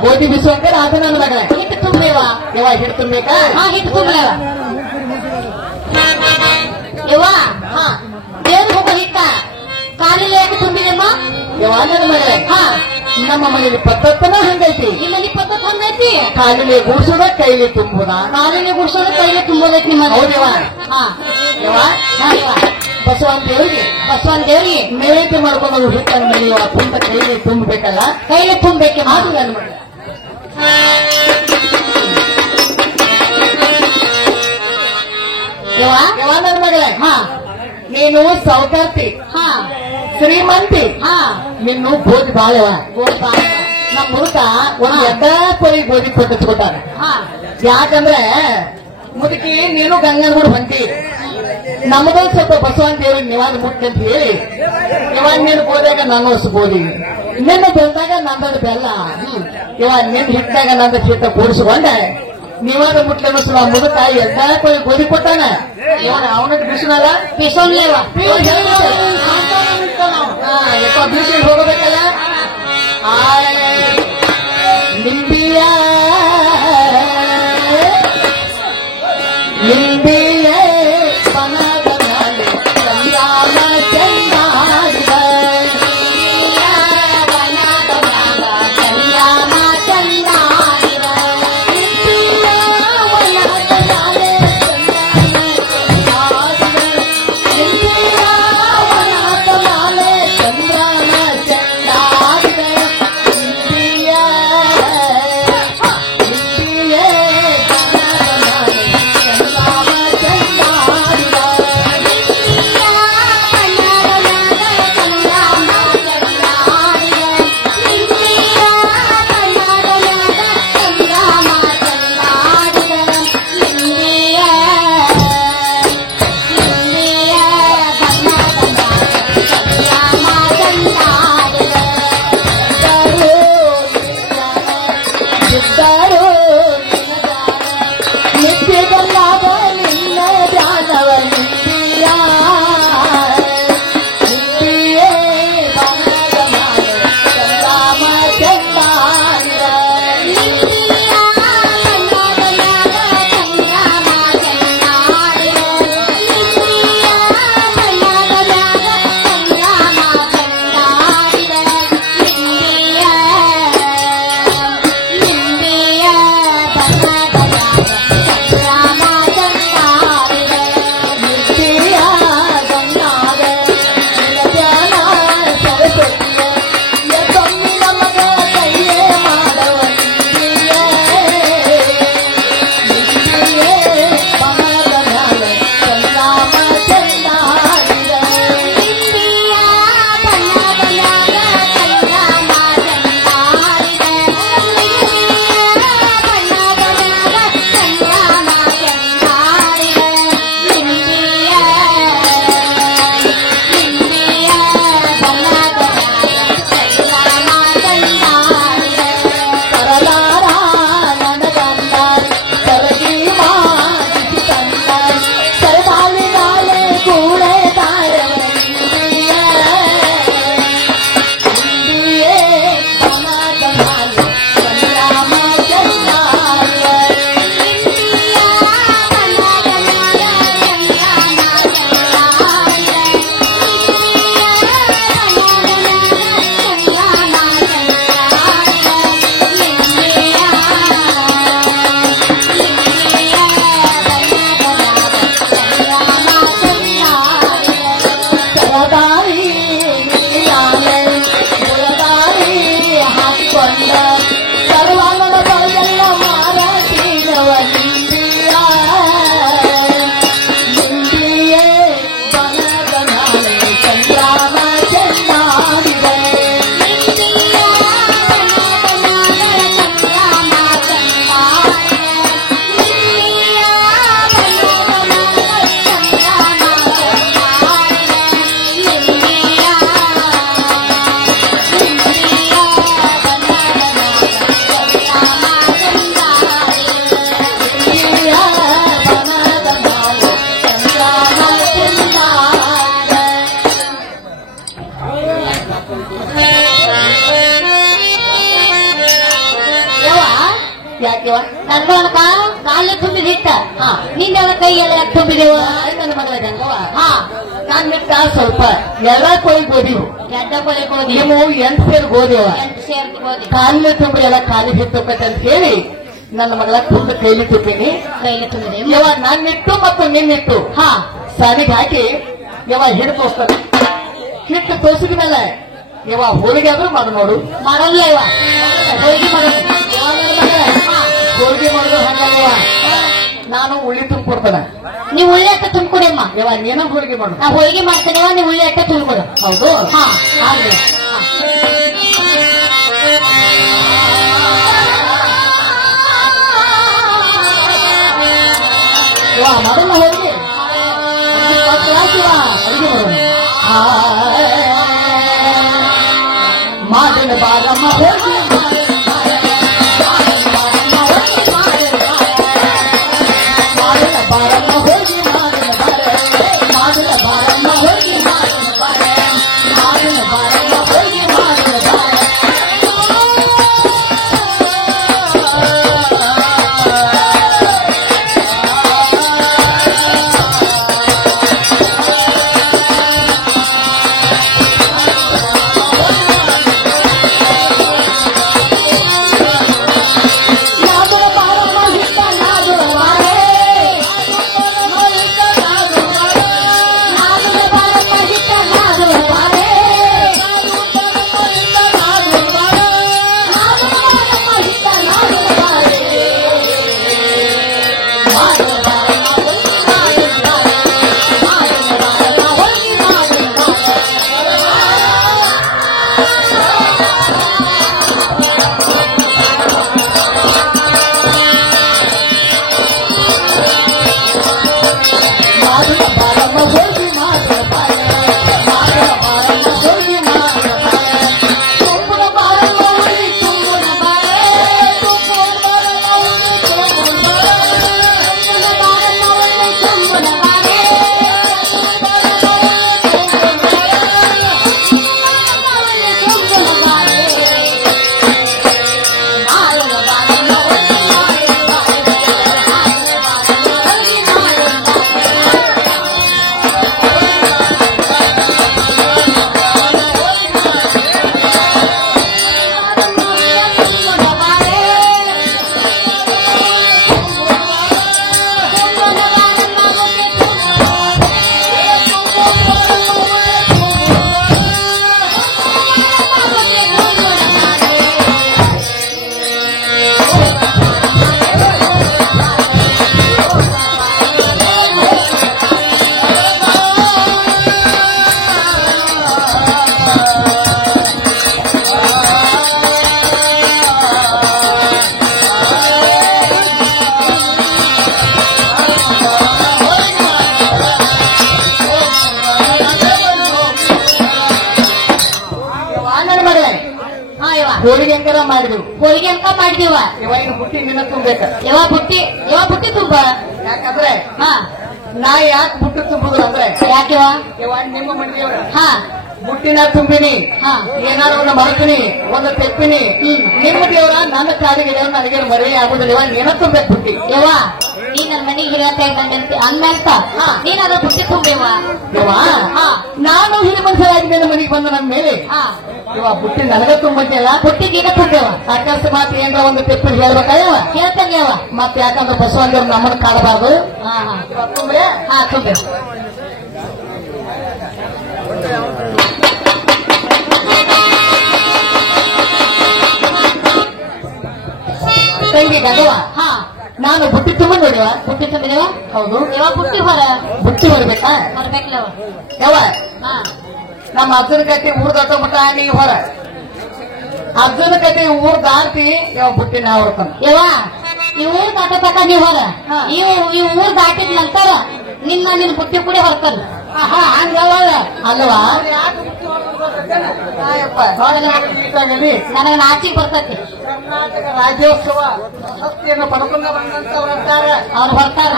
ಗೋಧಿ ಬಿಸುವಂತ ಅದು ನನ್ನ ಮಗಳ ಹಿಟ್ಟು ತುಂಬೇವ ಯವ್ವ ಹಿಟ್ಟು ತುಂಬಬೇಕಾ ಹಾ ಹಿಟ್ಟು ತುಂಬ್ಲೇವ ಯವ್ವ ಹಾ ದೇವ್ರ ಹೋಗೋ ಹಿಟ್ಟ ಕಾಲಿಗೆ ಯಾಕೆ ತುಂಬಿದಮ್ಮ ಯವ್ವ ನನ್ನ ಮಗಳೇ ಹಾ ನಮ್ಮ ಮನೆಯಲ್ಲಿ ಪದ್ಧತನ ಹಂಗೈತಿ ನಿಮ್ಮಲ್ಲಿ ಪದ್ಧತಿ ಹಂಗೈತಿ ಕಾಲಿಗೆ ಗುಡಿಸೋದ ಕೈಲಿ ತುಂಬುದ ಕಾಲಿಗೆ ಗುಡ್ಸೋದು ಕೈಗೆ ತುಂಬೋದೈತಿ ನಿಮ್ಮ ಹೌದವ್ವ ಹಾ ಯವ್ವ ಹಾ ಯವ್ವ ಬಸವನ ದೇವರಿಗೆ ಬಸವನ ದೇವ್ರಿಗೆ ನೈವೇದ್ಯ ಮಾಡ್ಕೊಂಡು ಹಿಟ್ಟನ್ನು ಬೆಳೆಯುವ ತುಂಬ ಕೈಲಿ ತುಂಬಬೇಕಲ್ಲ ಕೈಲಿ ತುಂಬಬೇಕೆ ಅದು ನನ್ನ ಮಗಳ ಯವ್ವ ಯವ್ವ ನನ್ನ ಮಗಳೇ ಹಾ ನೀನು ಸೌಕಾರ್ತಿ ಹಾ ಶ್ರೀಮಂತಿ ಹಾ ನಿನ್ನು ಗೋಧಿ ಬಾಳವ ಗೋಲ್ ಬಾಳ ನಮ್ಮ ಮುದುಕ ಒಂದು ಎಡ್ಡಾಪರಿ ಗೋಧಿ ಕೊಟ್ಟಿಸ್ಕೊತಾರ ಹಾ ಯಾಕಂದ್ರೆ ಮುದುಕಿ ನೀನು ಗಂಗನಗೂಡು ಬಂತಿ ನಮ್ಮದು ಸ್ವಲ್ಪ ಬಸವನ ದೇವರಿಗೆ ನಿವಾದ ಮುಟ್ಟಿ ಅಂತ ಹೇಳಿ ಇವಾಗ ನೀನು ಗೋದ್ಯಾಗ ನನ್ನ ವರ್ಷ ಗೋಧಿ ನಿನ್ನ ಬೆಲ್ದಾಗ ನಂದದ ಬೆಲ್ಲ ಇವಾಗ ನಿನ್ನ ಹಿಟ್ಟಾಗ ನಂದ ಹಿಟ್ಟ ಕೂಡಿಸ್ಕೊಂಡೆ ನಿವಾದ ಮುಟ್ಲಿ ಅನ್ನಿಸ್ ನಾವು ಮುದುಕ ಎಡ್ಡಾಪರಿ ಗೋಧಿ ಕೊಟ್ಟಾನ ಇವಾಗ ಅವನಿಗೆ ಬಿಸಿನಲ್ಲ ಪಿಸೋನ್ಲೇವ ಬಿಸಿ ಹೋಗಬೇಕಲ್ಲ ನಿಂಬಿಯ ನಿಂಬಿಯ ಬನದ ಮೇಲೆ ಸಂಗಾಮ ಚೆಂದಾಡಿದ ಸಂಗ್ರಾಮ ಚಂದಾಡಿದ ನಿಂಬಿಯ ವನದ ಮೇಲೆ ನಿಂಬಿಯ ವನದ ಮೇಲೆ ಸಂಗ್ರಾಮ ಚೆಂದಾಡಿದ ನಿಂಬಿಯ ನಿಂಬಿಯ ಯಾಕೆವ ನನ್ನ ಕಾಲೇ ತುಂಬಿದಿತ್ತ ನಿನ್ನೆಲ್ಲ ಕೈಯೆಲ್ಲ ಯಾಕೆ ತುಂಬಿದೇವ ನನ್ನ ಮಗಳ ಗಂಗವ ಹಾ ನನ್ನಿಟ್ಟ ಸ್ವಲ್ಪ ಎಲ್ಲ ಕೊಯ್ ಗೋದಿವು ಗಡ್ಡ ಕೊಲೆ ಗೋಧಿ ನೀವು 8 ಸೇರ್ ಗೋದಿವ 8 ಸೇರ್ ಗೋಧಿ ಕಾಲಿನ ತುಂಬಿ ಎಲ್ಲ ಖಾಲಿ ಹಿಟ್ಟುಕತ್ತೆ ಅಂತ ಹೇಳಿ ನನ್ನ ಮಗಳ ತುಂಬ ಕೈಲಿ ತುಪ್ಪಿನಿ ಕೈಲಿ ತುಂಬಿದೆ ಇವ ನನ್ನಿಟ್ಟು ಮತ್ತು ನಿನ್ನಿಟ್ಟು ಹಾ ಸಾಲಿಗೆ ಹಾಕಿ ಇವ ಹಿಟ್ಟು ತೋರಿಸ್ತಾರೆ ಹಿಟ್ಟು ತೋರಿಸಿದ ಮೇಲೆ ಇವ ಹೋಳಿಗೆ ಆದ್ರೂ ಮಾಡು ನೋಡು ಮಾಡಲ್ಲ ಇವ ಹೋಳಿಗೆ ಮಾಡೋದು ಹೋಳಿಗೆ ಮಾಡೋದು ಹಂಗಲ್ವ ನಾನು ಉಳ್ಳಿ ತುಂಬಿಕೊಡ್ತಾನೆ ನೀವು ಉಳ್ಳಿ ಅಟ್ಟ ತುಂಬಿಕೊಡಿ ಅಮ್ಮ ಇವ ನೀನು ಹೋಳಿಗೆ ಮಾಡು ನಾ ಹೋಳಿಗೆ ಮಾಡ್ತೇನೆ ನೀವು ಉಳ್ಳಿ ಅಟ್ಟ ತುಂಬಿಕೊಡು ಹೌದು ಹಾ ಆಗ್ಲಿ ಇವ ಮಾಡೋಣ ಹೋಳಿಗೆ ಅಡಿಗೆ ಮಾಡೋಣ ಮಾಡಿನ ಬಾರಮ್ಮ ಹೋಗಿ ಮಾಡಿನ ಬಾರಮ್ಮ ಹೋಗಿ ಮಾಡಿನ ಬಾರಮ್ಮ ಹೋಗಿ ಮಾಡಿನ ಬಾರಮ್ಮ ಹೋಗಿ ಮಾಡಿನ ಹೋಳಿಗೆ ಹೆಂಗಾರ ಮಾಡಿದ್ವು ಹೋಳಿಗೆ ಅಂತ ಮಾಡಿದೀವ ಇವ ಇನ್ನು ಬುಟ್ಟಿ ನಿನ್ನ ತುಂಬಬೇಕ ಯಾವ ಬುಟ್ಟಿ ತುಂಬ ಯಾಕಂದ್ರೆ ಹಾ ನಾ ಯಾಕೆ ಬುಟ್ಟಿ ತುಂಬುದು ಅಂದ್ರೆ ಯಾಕೆವ ಇವ ನಿಮ್ಮ ಮಂದಿಯವ್ರ ಹಾ ಬುಟ್ಟಿನ ತುಂಬಿನಿ ಹಾ ಏನಾದ್ರು ಒಂದು ಮರತೀನಿ ಒಂದು ತೆಪ್ಪಿನಿ ನಿಮ್ಮ ದೇವರ ನನ್ನ ಕಾಲಿಗೆ ದೇವ್ರ ನನಗೆ ಮದುವೆ ಆಗುದಿಲ್ಲ ಇವ ನೀನ ತುಂಬಬೇಕು ಬುಟ್ಟಿ ಯವ್ವ ನೀ ನನ್ನ ಮನೆಗೆ ಹಿರಿಯತ್ತ ಬಂದಿರ್ತಿ ಅಂದಂತ ನೀನ್ ಅದ್ರ ಬುಟ್ಟಿ ತುಂಬೇವ ಇವ ಹಾ ನಾನು ಹಿರಿ ಮನುಷ್ಯರಾಗಿ ನನ್ನ ಮನೆಗೆ ಬಂದ ನನ್ನ ಮೇಲೆ ಹಾ ಇವ ಬುಟ್ಟಿ ನನಗ ತುಂಬಂತಿಲ್ಲ ಬುಟ್ಟಿ ನೀನ ತುಂಬೇವ ಅಕಸ್ಮಾತ್ ಏನ್ರ ಒಂದು ತೆಪ್ಪಿ ಹೇಳ್ಬೇಕಾಯವ ಹೇಳ್ತೇನೆ ಯವ್ವ ಮತ್ತೆ ಯಾಕಂದ್ರೆ ಬಸವಣ್ಣವ್ರು ನಮ್ಮನ್ನ ಕಾಡಬಾರ್ದು ಹಾ ಹಾ ಇವ ತುಂಬೆ ಹಾ ತುಂಬೇವ ತಂಗಿ ಗಂಗವ ಹಾ ನಾನು ಬುಟ್ಟಿ ತುಂಬ ನೋಡಿವ ಬುಟ್ಟಿ ತುಂಬಿದೇವ ಹೌದು ಯಾವ ಬುಟ್ಟಿ ಹೊರ ಬುಟ್ಟಿ ಹೊರಬೇಕಾ ಹೊರಬೇಕಲ್ಲವ ಯಾವ ಹಾ ನಮ್ಮ ಅರ್ಜುನ ಕಟ್ಟಿ ಊರ್ ದಾಟೋ ಮಟ್ಟ ನೀ ಹೊರ ಅರ್ಜುನ ಕಟ್ಟಿ ಊರ್ ದಾಟಿ ಯಾವ ಬುಟ್ಟಿ ನಾ ಹೊರತಾನ ಯವ್ವ ಈ ಊರ್ ದಾಟತಕ್ಕ ನೀವ್ ಹೊರ ಹಾ. ಈ ಊರ್ ದಾಟಿದ ನಂತರ ನಿನ್ನ ಬುಟ್ಟಿ ಕೂಡ ಹೊರಕಲ್ ಹಂಗಲ್ಲ ಅಲ್ವಾ ನನಗ ನಾಚಿಗೆ ಬರ್ತೈತಿ ಕರ್ನಾಟಕ ರಾಜ್ಯೋತ್ಸವ ಪ್ರಶಸ್ತಿಯನ್ನು ಪಡ್ಕೊಂಡು ಬಂದಂತವ್ರಂತಾರೆ ಅವ್ರು ಹೊರ್ತಾರ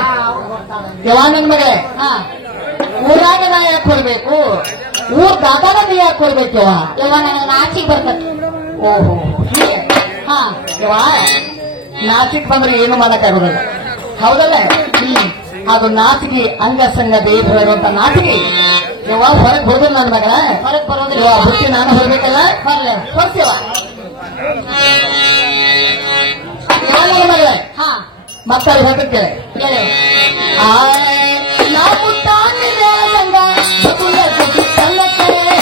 ಯವಾ ನನ್ ಮಗಳೇ ಹಾ ಊರಾಗ ನಾ ಯಾಕೆ ಕೊಡ್ಬೇಕು ಊರ್ ದಾಟಾಗ ನೀ ಯಾಕೆ ಕೊಡ್ಬೇಕು ಯವಾ ಯವ್ವ ನನಗ ನಾಚಿಗೆ ಬರ್ತೈತಿ ಓಹೋ ಹೀಗೆ ಹಾ ಯವಾ ನಾಚಿಕ್ ಬಂದ್ರೆ ಏನು ಮಾಡಕ್ಕಾಗೋದಿಲ್ಲ, ಹೌದಲ್ಲ? ಅದು ನಾಚಿಕೆ ಅಂಗಸಂಗ ದೇಹದಲ್ಲಿರುವಂತ ನಾಚಿಕೆ. ಯವ್ವ ಹೊರಗೆ ಹೋದ್ರು ನನ್ನ ಮಗಳ, ಹೊರಗೆ ಬರೋದಿಲ್ಲ. ಬುಟ್ಟಿ ನಾನು ಹೋಗ್ಬೇಕಲ್ಲ, ಬರ್ತೀವ ಮಗಳ. ಹಾ ಮತ್ತ ಹೇಳ್ತೇನೆ ಹೇಳು. ನಾವು ತಾನಿದ ಸಂಗ ಬದುಲ ಬುದ್ಧಿ ಕಲ್ಲಕ್ಕೆ ಮಗಳೇ.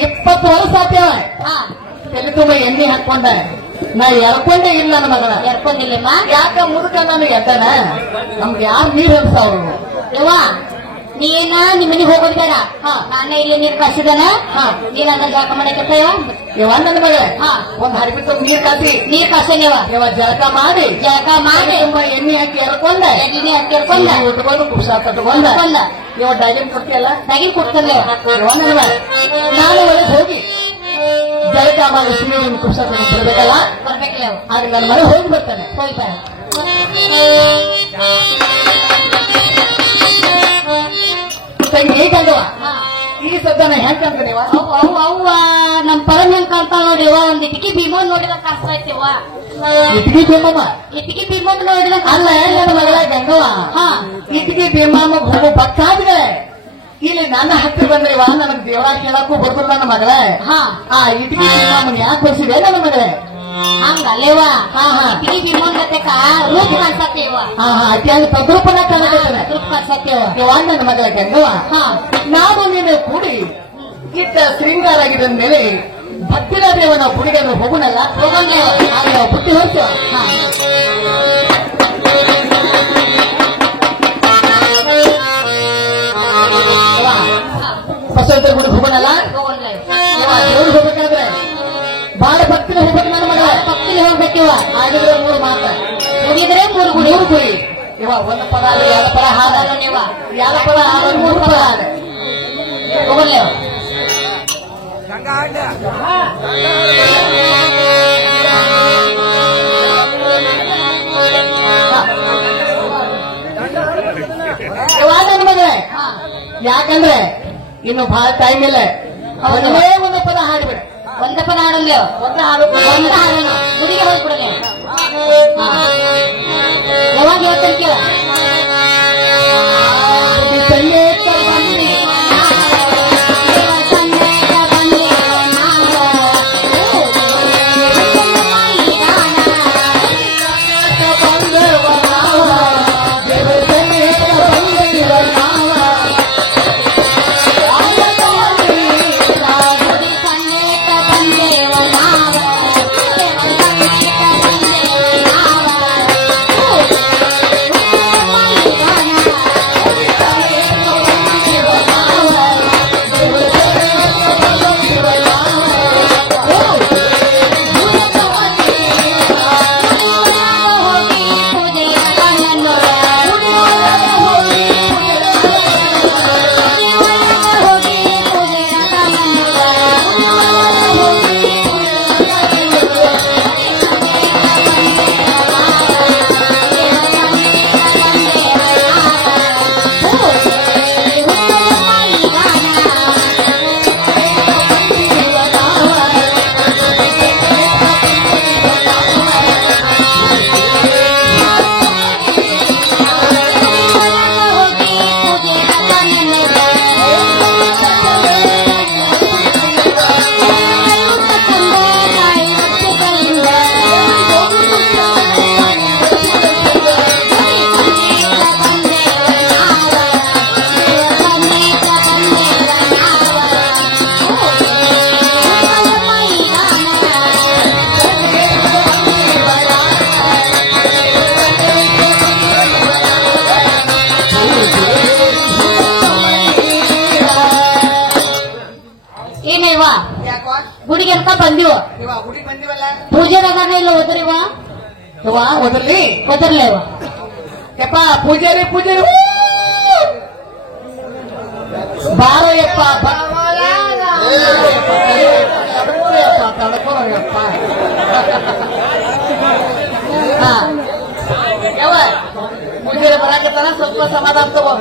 20 ವರ್ಷ ಆಗ್ತೇವ ತಲೆ ತುಂಬ ಎಣ್ಣೆ ಹಾಕೊಂಡ ನಾ ಎಳ್ಕೊಂಡೇ ಇಲ್ಲ ನನ್ನ ಮಗಳ. ಎರ್ಕೊಂಡಿಲ್ಲಮ್ಮ. ಯಾಕ ಮುದುಕ ನನಗೆ ಎದ್ದನ ನಮ್ಗೆ ಯಾರು ನೀರ್ ಹರಿಸ್ತಾವ್ರು. ಯವ್ವ ನೀನ ನಿಮ್ಮನಿಗೆ ಹೋಗೋದ್ ಬೇಡ, ನಾನೇ ಇಲ್ಲಿ ನೀರ್ ಕಾಸಿದಾನ, ನೀನ್ ಅದ ಜಳಕ ಮಾಡಕ್ಕೆ ಯವ್ವ ನನ್ನ ಮಗಳೇ. ಒಂದ್ ಹರಿಬಿಟ್ಟು ನೀರ್ ಕಾಸಿ ಕಾಸೇನೇವ ಯವ್ವ ಜಳಕ ಮಾಡಿ ತುಂಬ ಎಣ್ಣೆ ಹಾಕಿ ಎರ್ಕೊಂಡ ಎಣ್ಣೆ ಹಾಕಿ ಎರ್ಕೊಂಡ ಉಟ್ಕೊಂಡು ಕುಪ್ಸ ಕಟ್ಕೊಂಡ ಇವ ಡೈಲಿಂಗ್ ಕೊಡ್ತೀಯಲ್ಲ ತಗಿ ಕೊಡ್ತಲ್ಲ. ಯವ್ವ ನನ್ನ ಮಗಳೇ, ನಾನು ಒಳಗೆ ಹೋಗಿ ಜಳಕ ಮಾಡಿ ಸೀರೆ ಕುಪ್ಸ ಬರ್ಬೇಕಲ್ಲ, ಬರ್ಬೇಕಲ್ಲ. ಆದ್ರೆ ನನ್ನ ಮನೆ ಹೋಗಿ ಬರ್ತಾನೆ. ಹೋಗ್ಬಾರ ತಂಗಿ ಹೇಗಂದವ ಈ ಸದ್ಯನ ಹೆಂಗ್ ಕಂಡ್ಕಣಿವ? ಅವ್ವ ನಮ್ ಪರಂ ಹೆಂಗ್ ಕಾಣ್ತಾವ ನೋಡಿವ. ಒಂದ್ ಇಟಿಕಿ ಭೀಮನ್ ನೋಡಿದ ಕಾಣಿಸ್ತಾ ಇರ್ತೀವ. ಇಟ್ಗಿ ಭೀಮಮ್ಮ ಇಟಿಕಿ ಭೀಮನ್ ನೋಡಿದ ಅಲ್ಲ ನನ್ನ ಮಗಳ ಗಂಗವ. ಇಟ್ಗಿ ಭೀಮಮ್ಮ ಹೋಗೋ ಭಕ್ತಾದ್ರೆ ಇಲ್ಲಿ ನನ್ನ ಹತ್ತಿರ ಬಂದ್ರೆ ಇವ ನನಗ್ ದೇವರ ಕೇಳಕ್ಕೂ ಬರ್ತಾರೆ ನನ್ನ ಮಗಳೇ. ಆ ಇಟ್ಗಿ ಭೀಮಮ್ಮನ್ ಯಾಕೆ ಬರ್ಸಿದೆ ನನ್ನ ಮಗಳೇ? ಹಂಗಲ್ಲೇವ ಇಟಿಕಿ ಭೀಮನ್ ಗತೆಕ ರೂಪ್ ಕಾಣಿಸತ್ತೇವ. ಅತ್ಯಾಂಗ ತದ್ರೂಪನ ಕಾಣಕತ್ತಾನೆ. ರೂಪ್ ಕಾಣಿಸತ್ತೇವ. ಇವ ನನ್ನ ಮಗಳ ಗಂಗವ, ನಾನು ನೀನು ಕೂಡಿ ಇಟ್ಟ ಶೃಂಗಾರ ಆಗಿದ ಮೇಲೆ ಭಕ್ತಿನ ದೇವನ ಹುಡುಗನ ಹೋಗುನಲ್ಲ, ಹೋಗಂಗೇವ. ಆಗ ಬುಟ್ಟಿ ಹೊರತು ಬಸವಂತ ಗುಡಿಗೆ ಹೋಗೋಣಲ್ಲ, ದೇವ್ರಿಗೆ ಹೋಗ್ಬೇಕಾದ್ರೆ ಬಹಳ ಭಕ್ತಿನ ಹೋಗ್ಬೇಕು ನನ್ನ ಮಗಳ. ಭಕ್ತಿಲಿ ಹೋಗ್ಬೇಕಿವ. ಆಗಿದ್ರೆ 3 ಮಾತ ಹೋಗಿದ್ರೆ 3 ಗುರಿ ಇವ ಒಂದು ಪದ ಆದ್ರೆ 2 ಪದ ಹಾಡ, ನೀವ 2 ಪದ ಆದ್ರೆ 3 ಪದ ಹಾಡ ಹೋಗಲ್ಲೇವ. ನನ್ನ ಮಗಳೇ, ಯಾಕಂದ್ರೆ ಇನ್ನು ಬಹಳ ಟೈಮ್ ಇಲ್ಲ. ಒಂದೇ ಒಂದು ಪದ ಹಾಡ್ಬಿಡ. ಒಂದ ಪದ ಹಾಡಲ್ಲೇವ. ಒಂದು ಹಾಡು ಒಂದ ಹಾಡೋಣ ಗುಡಿಗೆ ಹೋಗ್ಬಿಡಲ್ಲ. ಯಾವಾಗ ಹೇಳ್ತೇವ ಬಂದಿವ ಇವ ಹುಡಿ ಬಂದಿವಲ್ಲ ಪೂಜೆದಾಗ ಇಲ್ಲ ಹೋದ್ರಿವ ಇವ ಓದರ್ಲಿ ಹೋದ್ರಲೇವ ಯಪ್ಪ ಪೂಜಾರಿ ಪೂಜಾರಿ ಬಾರ ಯಪ್ಪ ತಡ್ಕೋಯಪ್ಪ ಯಾವ ಪೂಜಾರಿ ಬರಾಕತ್ತಾನ ಸ್ವಲ್ಪ ಸಮಾಧಾನ ತಗೋ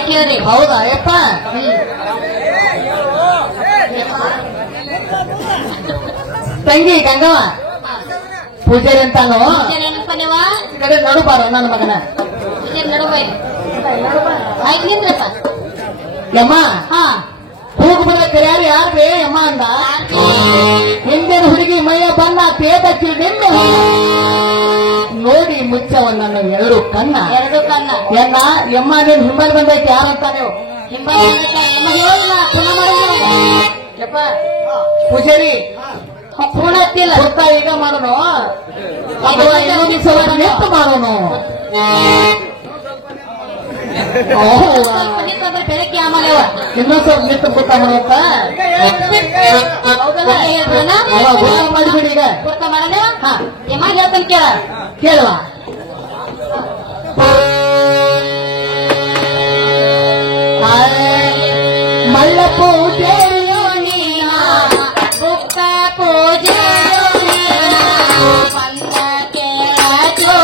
ಪೂಜಾರಿ ಹೌದಾ ಯಪ್ಪ ತಂಗಿ ಗಂಗವ ಪೂಜಾರಿ ಅಂತಾನು ಈ ಕಡೆ ನಡುಬಾರ ನನ್ನ ಮಗನ ಯಮ್ಮ ಹೋಗಿ ಬರ ಕರಿಯಾರು ಯಾರು ಬೇ ಯಮ್ಮ ಅಂದ ಹಿಂದಿನ ಹುಡುಗಿ ಮೈಯ ಬಣ್ಣ ತೇದಚ್ಚಿ ನಿನ್ನೆ ನೋಡಿ ಮುಚ್ಚವನ್ನ ಎರಡು ಕಣ್ಣ ಎನ್ನ ಯಮ್ಮ ನೀನ್ ಹಿಂಬಲ್ ಬಂದೈತಿ ಯಾರಂತ ನೀವು ಯಪ್ಪ ಪೂಜಾರಿ ಪೂರ್ಣತ್ತಿಲ್ಲ ಗೊತ್ತಾ ಈಗ ಮಾಡೋನು ಅಥವಾ ಇನ್ನೊಂದು ಸಲ ನಿಂತು ಮಾಡೋನು ಬೆಳಗ್ಗೆ ಆಮೇಲೆ ಇನ್ನೊಂದು ಸ್ವಲ್ಪ ನಿಂತು ಗೊತ್ತಾ ಮಾಡುವಂತ ಮಾಡಿಬಿಡಿ ಈಗ ಗೊತ್ತಾ ಮಾಡಲೇ ಯಮ ಹೇಳ್ತಾನೆ ಕೇಳುವ ಮಲ್ಲ ಪೂಜೆಯೋ ನೀನ ಬುಕ್ಕ ಪೂಜೆಯೋ ನೀನ ಬಂದ ಕೇಳೋ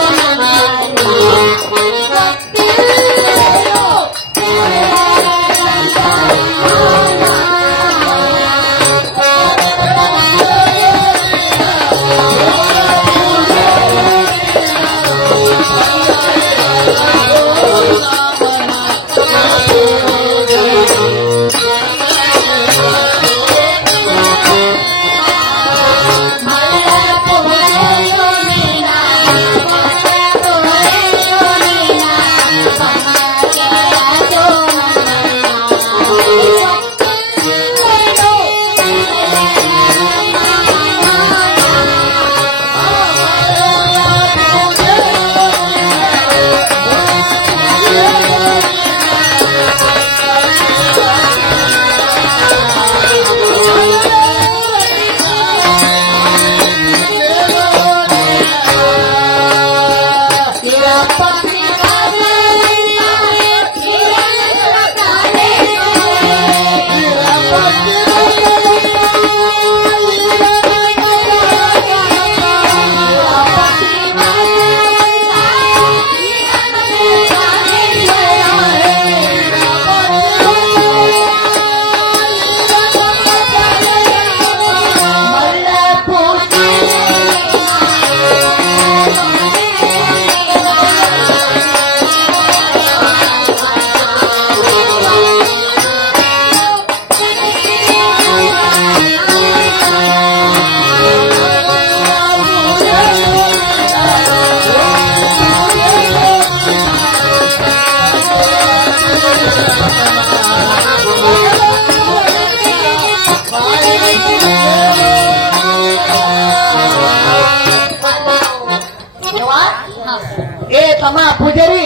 ಏ ತಮ್ಮ ಪೂಜಾರಿ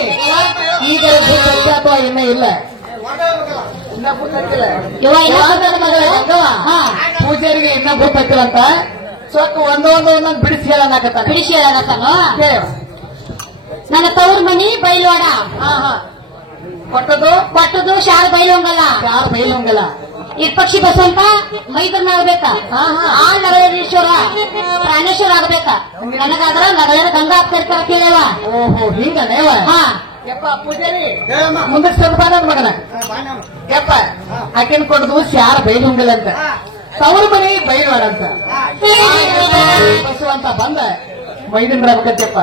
ಈಗ ಭೂತ ಹಚ್ಚ ಅಥವಾ ಇನ್ನೂ ಇಲ್ಲ ಇನ್ನ ಭೂತ ಹಚ್ಚಿಲ್ಲ ಇವ ಇಲ್ಲ ಪೂಜಾರಿಗೆ ಇನ್ನ ಭೂತ ಹಚ್ಚಿಲ್ಲಂತ ಸ್ವಲ್ಪ ಒಂದೊಂದೊಂದೊಂದು ಬಿಡಿಸಿ ಹೇಳನಾಕತ್ತಾನೆ ಬಿಡಿಸಿ ಹೇಳತ್ತಾನು ಹೇಳು. ನನ್ನ ತವ್ರ ಮನಿ ಬೈಲ್ವಾಡ ಹಾ ಹಾ ಕೊಟ್ಟದು ಕೊಟ್ಟದು ಶಾಲ ಬೈಲೊಂಗಲ್ಲ ಯಾರು ಬೈಲೊಂಗಲ್ಲ ಇರ್ಪಕ್ಷಿ ಬಸವಂತ ಮೈದನ್ನ ಆಗ್ಬೇಕ ಹಾ ಹಾ ಆ ನಗರೇಶ್ವರ ಪ್ರಾಣೇಶ್ವರ ಆಗ್ಬೇಕ ನನಗಾದ್ರ ನಗರ ಗಂಗಾ ಆಗ್ತಿರ್ತಾರ ಕೇಳವ ಓಹೋ ಹಿಂಗನೇವ ಹಾ ಯಪ್ಪ ಪೂಜಾರಿ ಮುಂದಕ್ಕೆ ಸ್ವಲ್ಪ ನನ್ನ ಮಗನ ಯಪ್ಪ ಆಕೆನ್ ಕೊಡದು ಯಾರ ಬೈಲೊಂಗಲ್ಲ ಅಂತ ತವ್ರ ಮನಿ ಬೈಲ್ವಾಡ ಅಂತ ಬಸವಂತ ಬಂದ ಮೈದನ್ ಬರ್ಬೇಕಂತಪ್ಪ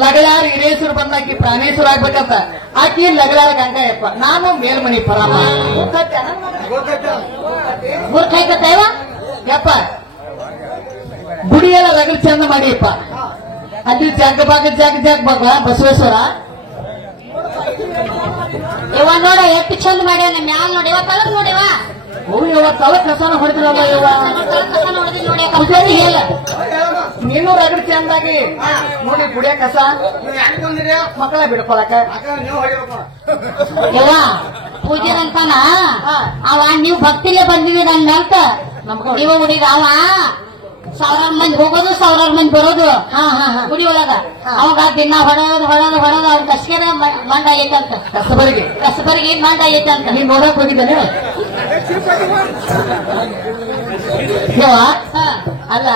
ಲಗಳಾರ ಹಿರೇಶ್ವರ ಬಂದಾಕಿ ಪ್ರಾಣೇಶ್ವರ ಆಗ್ಬೇಕಂತ ಆಕಿ ಲಗಳಾರ ಗಂಗಾಯಪ್ಪ ನಾನು ಮೇಲ್ಮನಿ ಪರಾಮ ಗುರ್ಕಾಯ್ತೇವ ಯಪ್ಪ ಗುಡಿ ಎಲ್ಲ ರಗಲ್ ಚಂದ ಮಾಡಿಯಪ್ಪ ಅಲ್ಲಿ ಜಾಗ ಬಾಗ ಬಸವೇಶ್ವರ ಇವ ನೋಡ ಎಷ್ಟು ಚಂದ ಮಾಡ್ಯಾವ ಮ್ಯಾಲ ನೋಡಿವ ಕಲರ್ ನೋಡಿವ ಓ ಇವ ತಲ ಕಸನ ಹೊಡೆದಿರಲ್ಲ ಇವ ಪೂಜಾರಿ ಹೇಳ ನೀನು ರಗಡ್ ಚಂದಾಗಿ ನೋಡಿ ಗುಡಿಯ ಕಸ ಮಕ್ಕಳ ಬಿಡ್ಕೊಳಕ ಇವ ಪೂಜೆ ಅಂತಾನ ಅವ ನೀವು ಭಕ್ತಿಲೇ ಬಂದಿದ್ದೀರ ಅಂತ ನೀವು ಹುಡುಗ ಅವ ಸಾವಿರಾರು ಮಂದಿ ಹೋಗೋದು ಸಾವಿರಾರು ಮಂದಿ ಬರೋದು ಗುಡಿ ಒಳಗ ಅವಾಗ ದಿನ ಹೊಡೋದು ಅವ್ನ ಕಸ್ಕೇನ ಮಂಡ ಆಗೈತಂತ ಕಸಬರಿಗೆ ಮಂಡ ಆಗೈತಂತ ನೀನ್ ನೋಡಕ್ ಹೋಗಿದ್ದಾನೆ ಅಲ್ಲ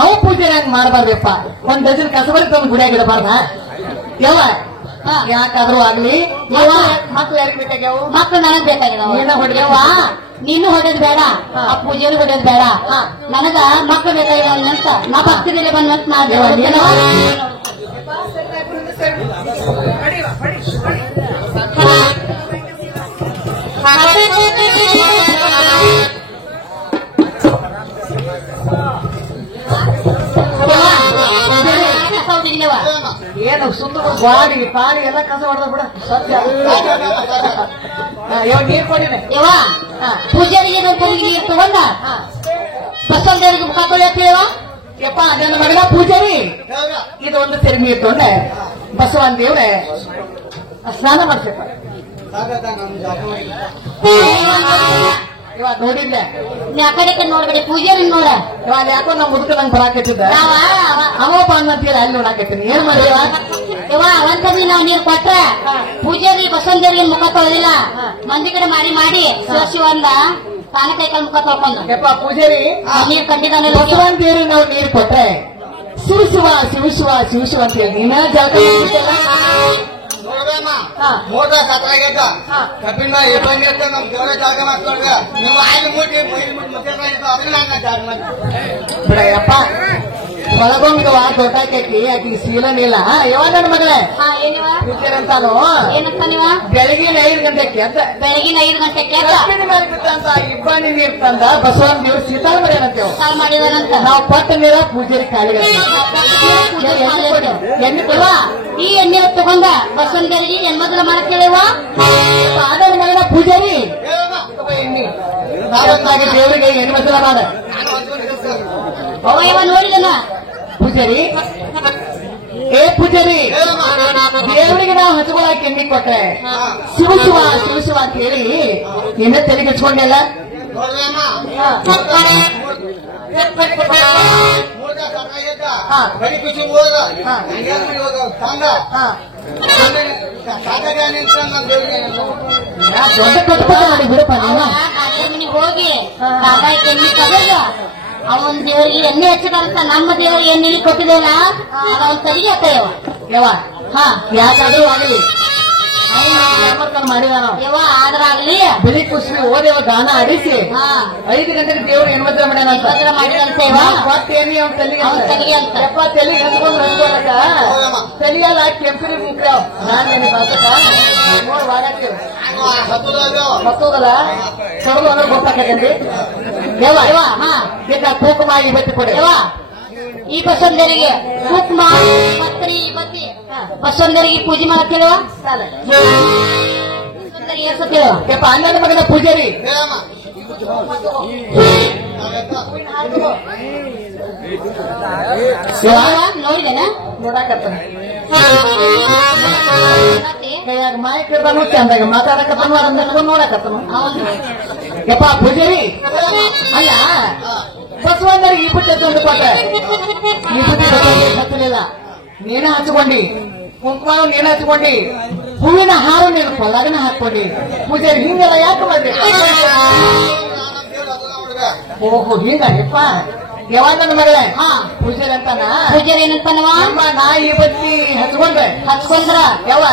ಅವ ಪೂಜೆ ಹಂಗ್ ಮಾಡಬಾರ್ದಪ್ಪ ಒಂದ್ ಡಜನ್ ಕಸಬರಿ ತಂದು ಗುಡಿಯಾಗ ಇಡಬಾರ್ದ ಯಾಕಾದ್ರೂ ಆಗ್ಲಿ ಮಕ್ಳು ಯಾರಿಗೆ ಬೇಕಾಗ್ಯಾವು ಮಕ್ಳು ನನಗ್ ಬೇಕಾಗಿದಾವ ನೀನು ಹೊಡೆದ್ ಬೇಡ ಆ ಪೂಜೆಯಲ್ಲಿ ಹೊಡೆದ್ ಬೇಡ ನನಗ ಮಕ್ಳು ಬೇಕಾಗಿದಾವ ಅಂತ ನಾ ಭಕ್ತಿದಲ್ಲಿ ಬಂದಂತ ಏನು ಸುತ್ತ ಗಾಡಿ ಪಾಡಿ ಎಲ್ಲ ಕಸ ಹೊಡೆದ ಬಿಡ ಸತ್ಯ ಇವಾಗ ನೀರ್ ಕೊಡಿನ ಯವ ಪೂಜಾರಿಗೆ ನೀರು ತಗೊಂಡ ಬಸವದೇವರಿಗೆ ಮುಖ ತೊಳೆಯತ್ತೇವ ಯಪ್ಪ ನನ್ನ ಮಗನ ಪೂಜಾರಿ ಇದು ಒಂದು ತೆರಿಮಿ ಇಟ್ಕೊಂಡೆ ಬಸವನ್ ದೇವ್ರೆ ಸ್ನಾನ ಮಾಡ್ಸಪ್ಪ ಇವಾಗ ನೋಡಿದ್ದೆ ನೀ ಆ ಕಡೆ ನೋಡ್ಬೇಡಿ ಪೂಜಾರಿ ನೋಡ ಇವಾಗ ಯಾಕೋ ನಮ್ ಮುದುಕ ನಂಗೆ ಬರಾಕತ್ತಿದ್ದ ಅವಪ್ಪ ಅನ್ನಂತೀರ ಅಲ್ಲಿ ನೋಡಾಕತ್ತೀನಿ ಏನ್ ಮಾಡಿವ ಇವ ಒಂದ್ಸರಿ ನಾವ್ ನೀರ್ ಕೊಟ್ರ ಪೂಜಾರಿ ಬಸವದೇವರಿಗೆ ಮುಖ ತೊಳೆದಿಲ್ಲ ಮಂದಿ ಕಡೆ ಮಾಡಿ ಶಿವಂದ ತಾನ ಕೈಕಾಲ ಮುಖ ತೊಳ್ಕೊಂಡು ಯಪ್ಪ ಪೂಜಾರಿ ನೀರ್ ಕಂಡಿದ್ದಾನೆ ಬಸವನ್ ದೇವ್ರಿಗೆ ನಾವು ನೀರು ಕೊಟ್ರೆ ಶಿವ ಅಂತ ಹೇಳಿ ನೀನ ಜಾಗ ಮೋಟ ಸತ್ರಾಗೈತ ಕಬ್ಬಿನ ಇಬ್ಬಂದಿರ್ತ ನಮ್ ದೇವರ ಜಾಗ ಮಾಡ್ಕೊಂಡ್ರೆ ನಿಮ್ಮ ಆಯ್ಲು ಮೂಟಿ ಅದನ್ನ ಜಾಗ ಮಾಡಿ ಬಿಡಯ್ಯಪ್ಪ ಒಳಗೊಂಡು ದೊಡ್ಡಾಕಿ ಆಕಿ ಸೀಲನಿಲ್ಲ ಯಾವಾಗ ನನ್ನ ಮಗಳೇ ಪೂಜಾರಿ ಅಂತಾನು ಏನಂತ ನೀವ ಬೆಳಗಿನ 5 ಗಂಟೆಗೆ ಅಂತ ಬೆಳಗಿನ 5 ಗಂಟೆಗೆ ಅಂತ ಇಬ್ಬನಿ ನೀರ್ ತಂದ ಬಸವನ್ ದೇವ್ರು ಸೀತಾಳ ಮರಿ ಏನಂತೇವ್ ಸಾಲ್ ಮಾಡಿದಾನಂತ ನಾವು ಪಟ್ಟ ನೀರ ಪೂಜಾರಿ ಕಾಲಿಗೆ ಎಣ್ಣೆ ಕೊಡುವ ಈ ಎಣ್ಣೆ ತಗೊಂಡ ಬಸವನಿಗೆ ಜನ್ಮದ್ರ ಮಾಡತ್ತೇವ ಆದ ಮಗನ ಪೂಜಾರಿ ಎಣ್ಣೆ ನಾವತ್ತಾಗಿ ದೇವರಿಗೆ ಎಣ್ಣೆ ಮಸಲ ಮಾಡ ಇವ ನೋಡಿದನ ಪೂಜಾರಿ ಏ ಪೂಜಾರಿ ದೇವರಿಗೆ ನಾವು ಹಸುಗಳಾಗಿ ಎಣ್ಣೆ ಕೊಟ್ರೆ ಶಿವ ಅಂತ ಹೇಳಿ ನಿನ್ನ ತೆರಿಗೆ ಹಚ್ಕೊಂಡೆಲ್ಲ ಬರೀ ಖುಷಿ ಹೋದ ತಂದ ದೊಡ್ಡ ಕಟ್ಟ ಮಾಡಿ ಬಿಡಪ್ಪ ನೀನು ಮನೆಗೆ ಹೋಗಿ ಕಾಕಾಯಿ ಎಣ್ಣೆ ತಗೊಂಡ ಅವನ್ ದೇವರಿಗೆ ಎಣ್ಣೆ ಹಚ್ಚದಂತ ನಮ್ಮ ದೇವರಿಗೆ ಎಣ್ಣೆ ಕೊಟ್ಟಿದ್ದೇವಲ್ಲ ಅವನ್ ಸರಿಗೆ ಹಾಕಯ್ಯವ ಯವ ಯಾಕಾದ್ರೂ ಆಗಲಿ ಮಾಡಿದ ಯವ ಆದ್ರಾಗ್ಲಿ ಬಿಳಿ ಕುಸ್ಬಿ ಓದೇವ ಗಾನ ಆಡಿಸಿ 5 ಗಂಟೆಗೆ ದೇವರು ಹೆಣ್ಮದ್ರ ಮಾಡ್ಯಾನಂತ ಮಾಡಿದಂತೇವ ಮತ್ತೇನಿ ಅವ್ನ ತಲೆಗೆ ಅಂತ ಯಪ್ಪ ತಲೆ ಹಚ್ಕೊಂಡು ಹಚ್ಕೊಳಕ ತಲೆಯಲ್ಲ ಕೆಂಪರಿ ಮುಖ್ಯ ನಾನು ಮತ್ತೋದಲ್ಲ ಸೊಡಲು ಅಂದ್ರೆ ಗೊತ್ತಾಕಂడి ಈಗ ತೂಕ ಮಾಡಿ ಬತ್ತಿ ಕೊಡಿ ಈ ಬಸವನರಿಗೆ ಕುಕ್ಮ ಪತ್ರಿ ಬತ್ತಿ ಬಸವನರಿಗೆ ಪೂಜೆ ಮಾಡತ್ತೇವ ಯಪ್ಪ ಅಣ್ಣನ ಮಗನ ಪೂಜಾರಿ ನೋಡಿದೇನ ನೋಡಾಕತ್ತಾನ ಕೈಯಾಗ ಮಾಯಕ್ ಇರ್ತಾನು ಚಂದಾಗ ಮಾತಾಡಕತ್ತಾನು ಅದನ್ನ ನೋಡಕತ್ತಾನು ಯಪ್ಪ ಪೂಜಾರಿ ಅಲ್ಲ ಬಸವಣ್ಣರಿಗೆ ಈ ಬುಟ್ಟಿ ಒಂದು ಕೊಟ್ಟ ಈ ಬುಟ್ಟಿ ಹಚ್ಚಲಿಲ್ಲ ನೀನ ಹಚ್ಕೊಂಡಿ ಕುಂಕುಮ ನೀನ ಹಚ್ಕೊಂಡಿ ಹೂವಿನ ಹಾರು ನೀನು ಕೊಲ್ಲಾಗನ ಹಾಕೊಂಡಿ ಪೂಜಾರಿ ಹಿಂಗೆಲ್ಲ ಯಾಕೆ ಮಾಡ್ರಿ ಓಹೋ ಹಿಂಗ ಯಪ್ಪ ಯಾವಾಗ ನನ್ನ ಮಗಳೇ ಪೂಜಾರಿ ಅಂತಾನ ಪೂಜಾರಿ ಏನಂತಾನವ ನಾ ಈ ಬತ್ತಿ ಹಚ್ಕೊಂಡ್ರ ಯಾವ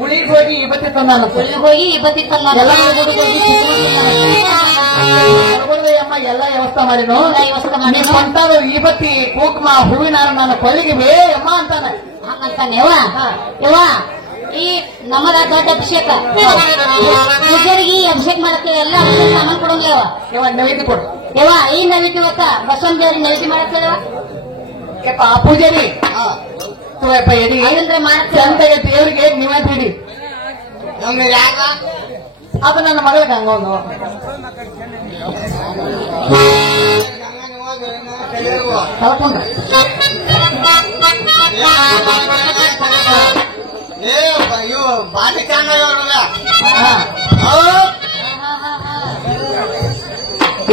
ಉಳಿಗೆ ಹೋಗಿ ಈ ಬತ್ತಿ ತಂದ ಹೋಗಿ ಈ ಬತ್ತಿ ತಂದ ಅಮ್ಮ ಎಲ್ಲ ವ್ಯವಸ್ಥೆ ಮಾಡಿನು ಅಂತಾರು ಈ ಬತ್ತಿ ಕುಂಕುಮ ಹೂವಿನ ನಾನು ಕೊಲ್ಲಿಗೆ ಬೇ ಅಮ್ಮ ಅಂತಾನೆ ಹಂಗಂತಾನೆ ಯವ್ವ ಈ ನಮ್ಮದ ದೊಡ್ಡ ಅಭಿಷೇಕ ಪೂಜಾರಿಗೆ ಅಭಿಷೇಕ ಮಾಡತ್ತೇವೆ ಎಲ್ಲ ಸಾಮಾನು ಕೊಡೋಂಗ್ಯವ ಯಾವ ನೈವೇದ್ಯ ಕೊಡು ಯವ್ವ ಈ ನೈವೇದ್ಯ ಇವತ್ತ ಬಸವನ ದೇವ್ರಿಗೆ ನೈವೇದ್ಯ ಮಾಡತ್ತೇವ ಯಪ್ಪ ಪೂಜಾರಿ ಯಪ್ಪ ಎಡಿ ಅದಂದ್ರೆ ಚಂದಗೆ ದೇವರಿಗೆ ನೀವೇ ಬಿಡಿ ಅದು ನನ್ನ ಮಗಳಿಗೆ ಹಂಗೊಂದು ಕಳ್ಕೊಂಡ್ರೆ ಇವು ಬಾಟಿ ಕಾಂಗ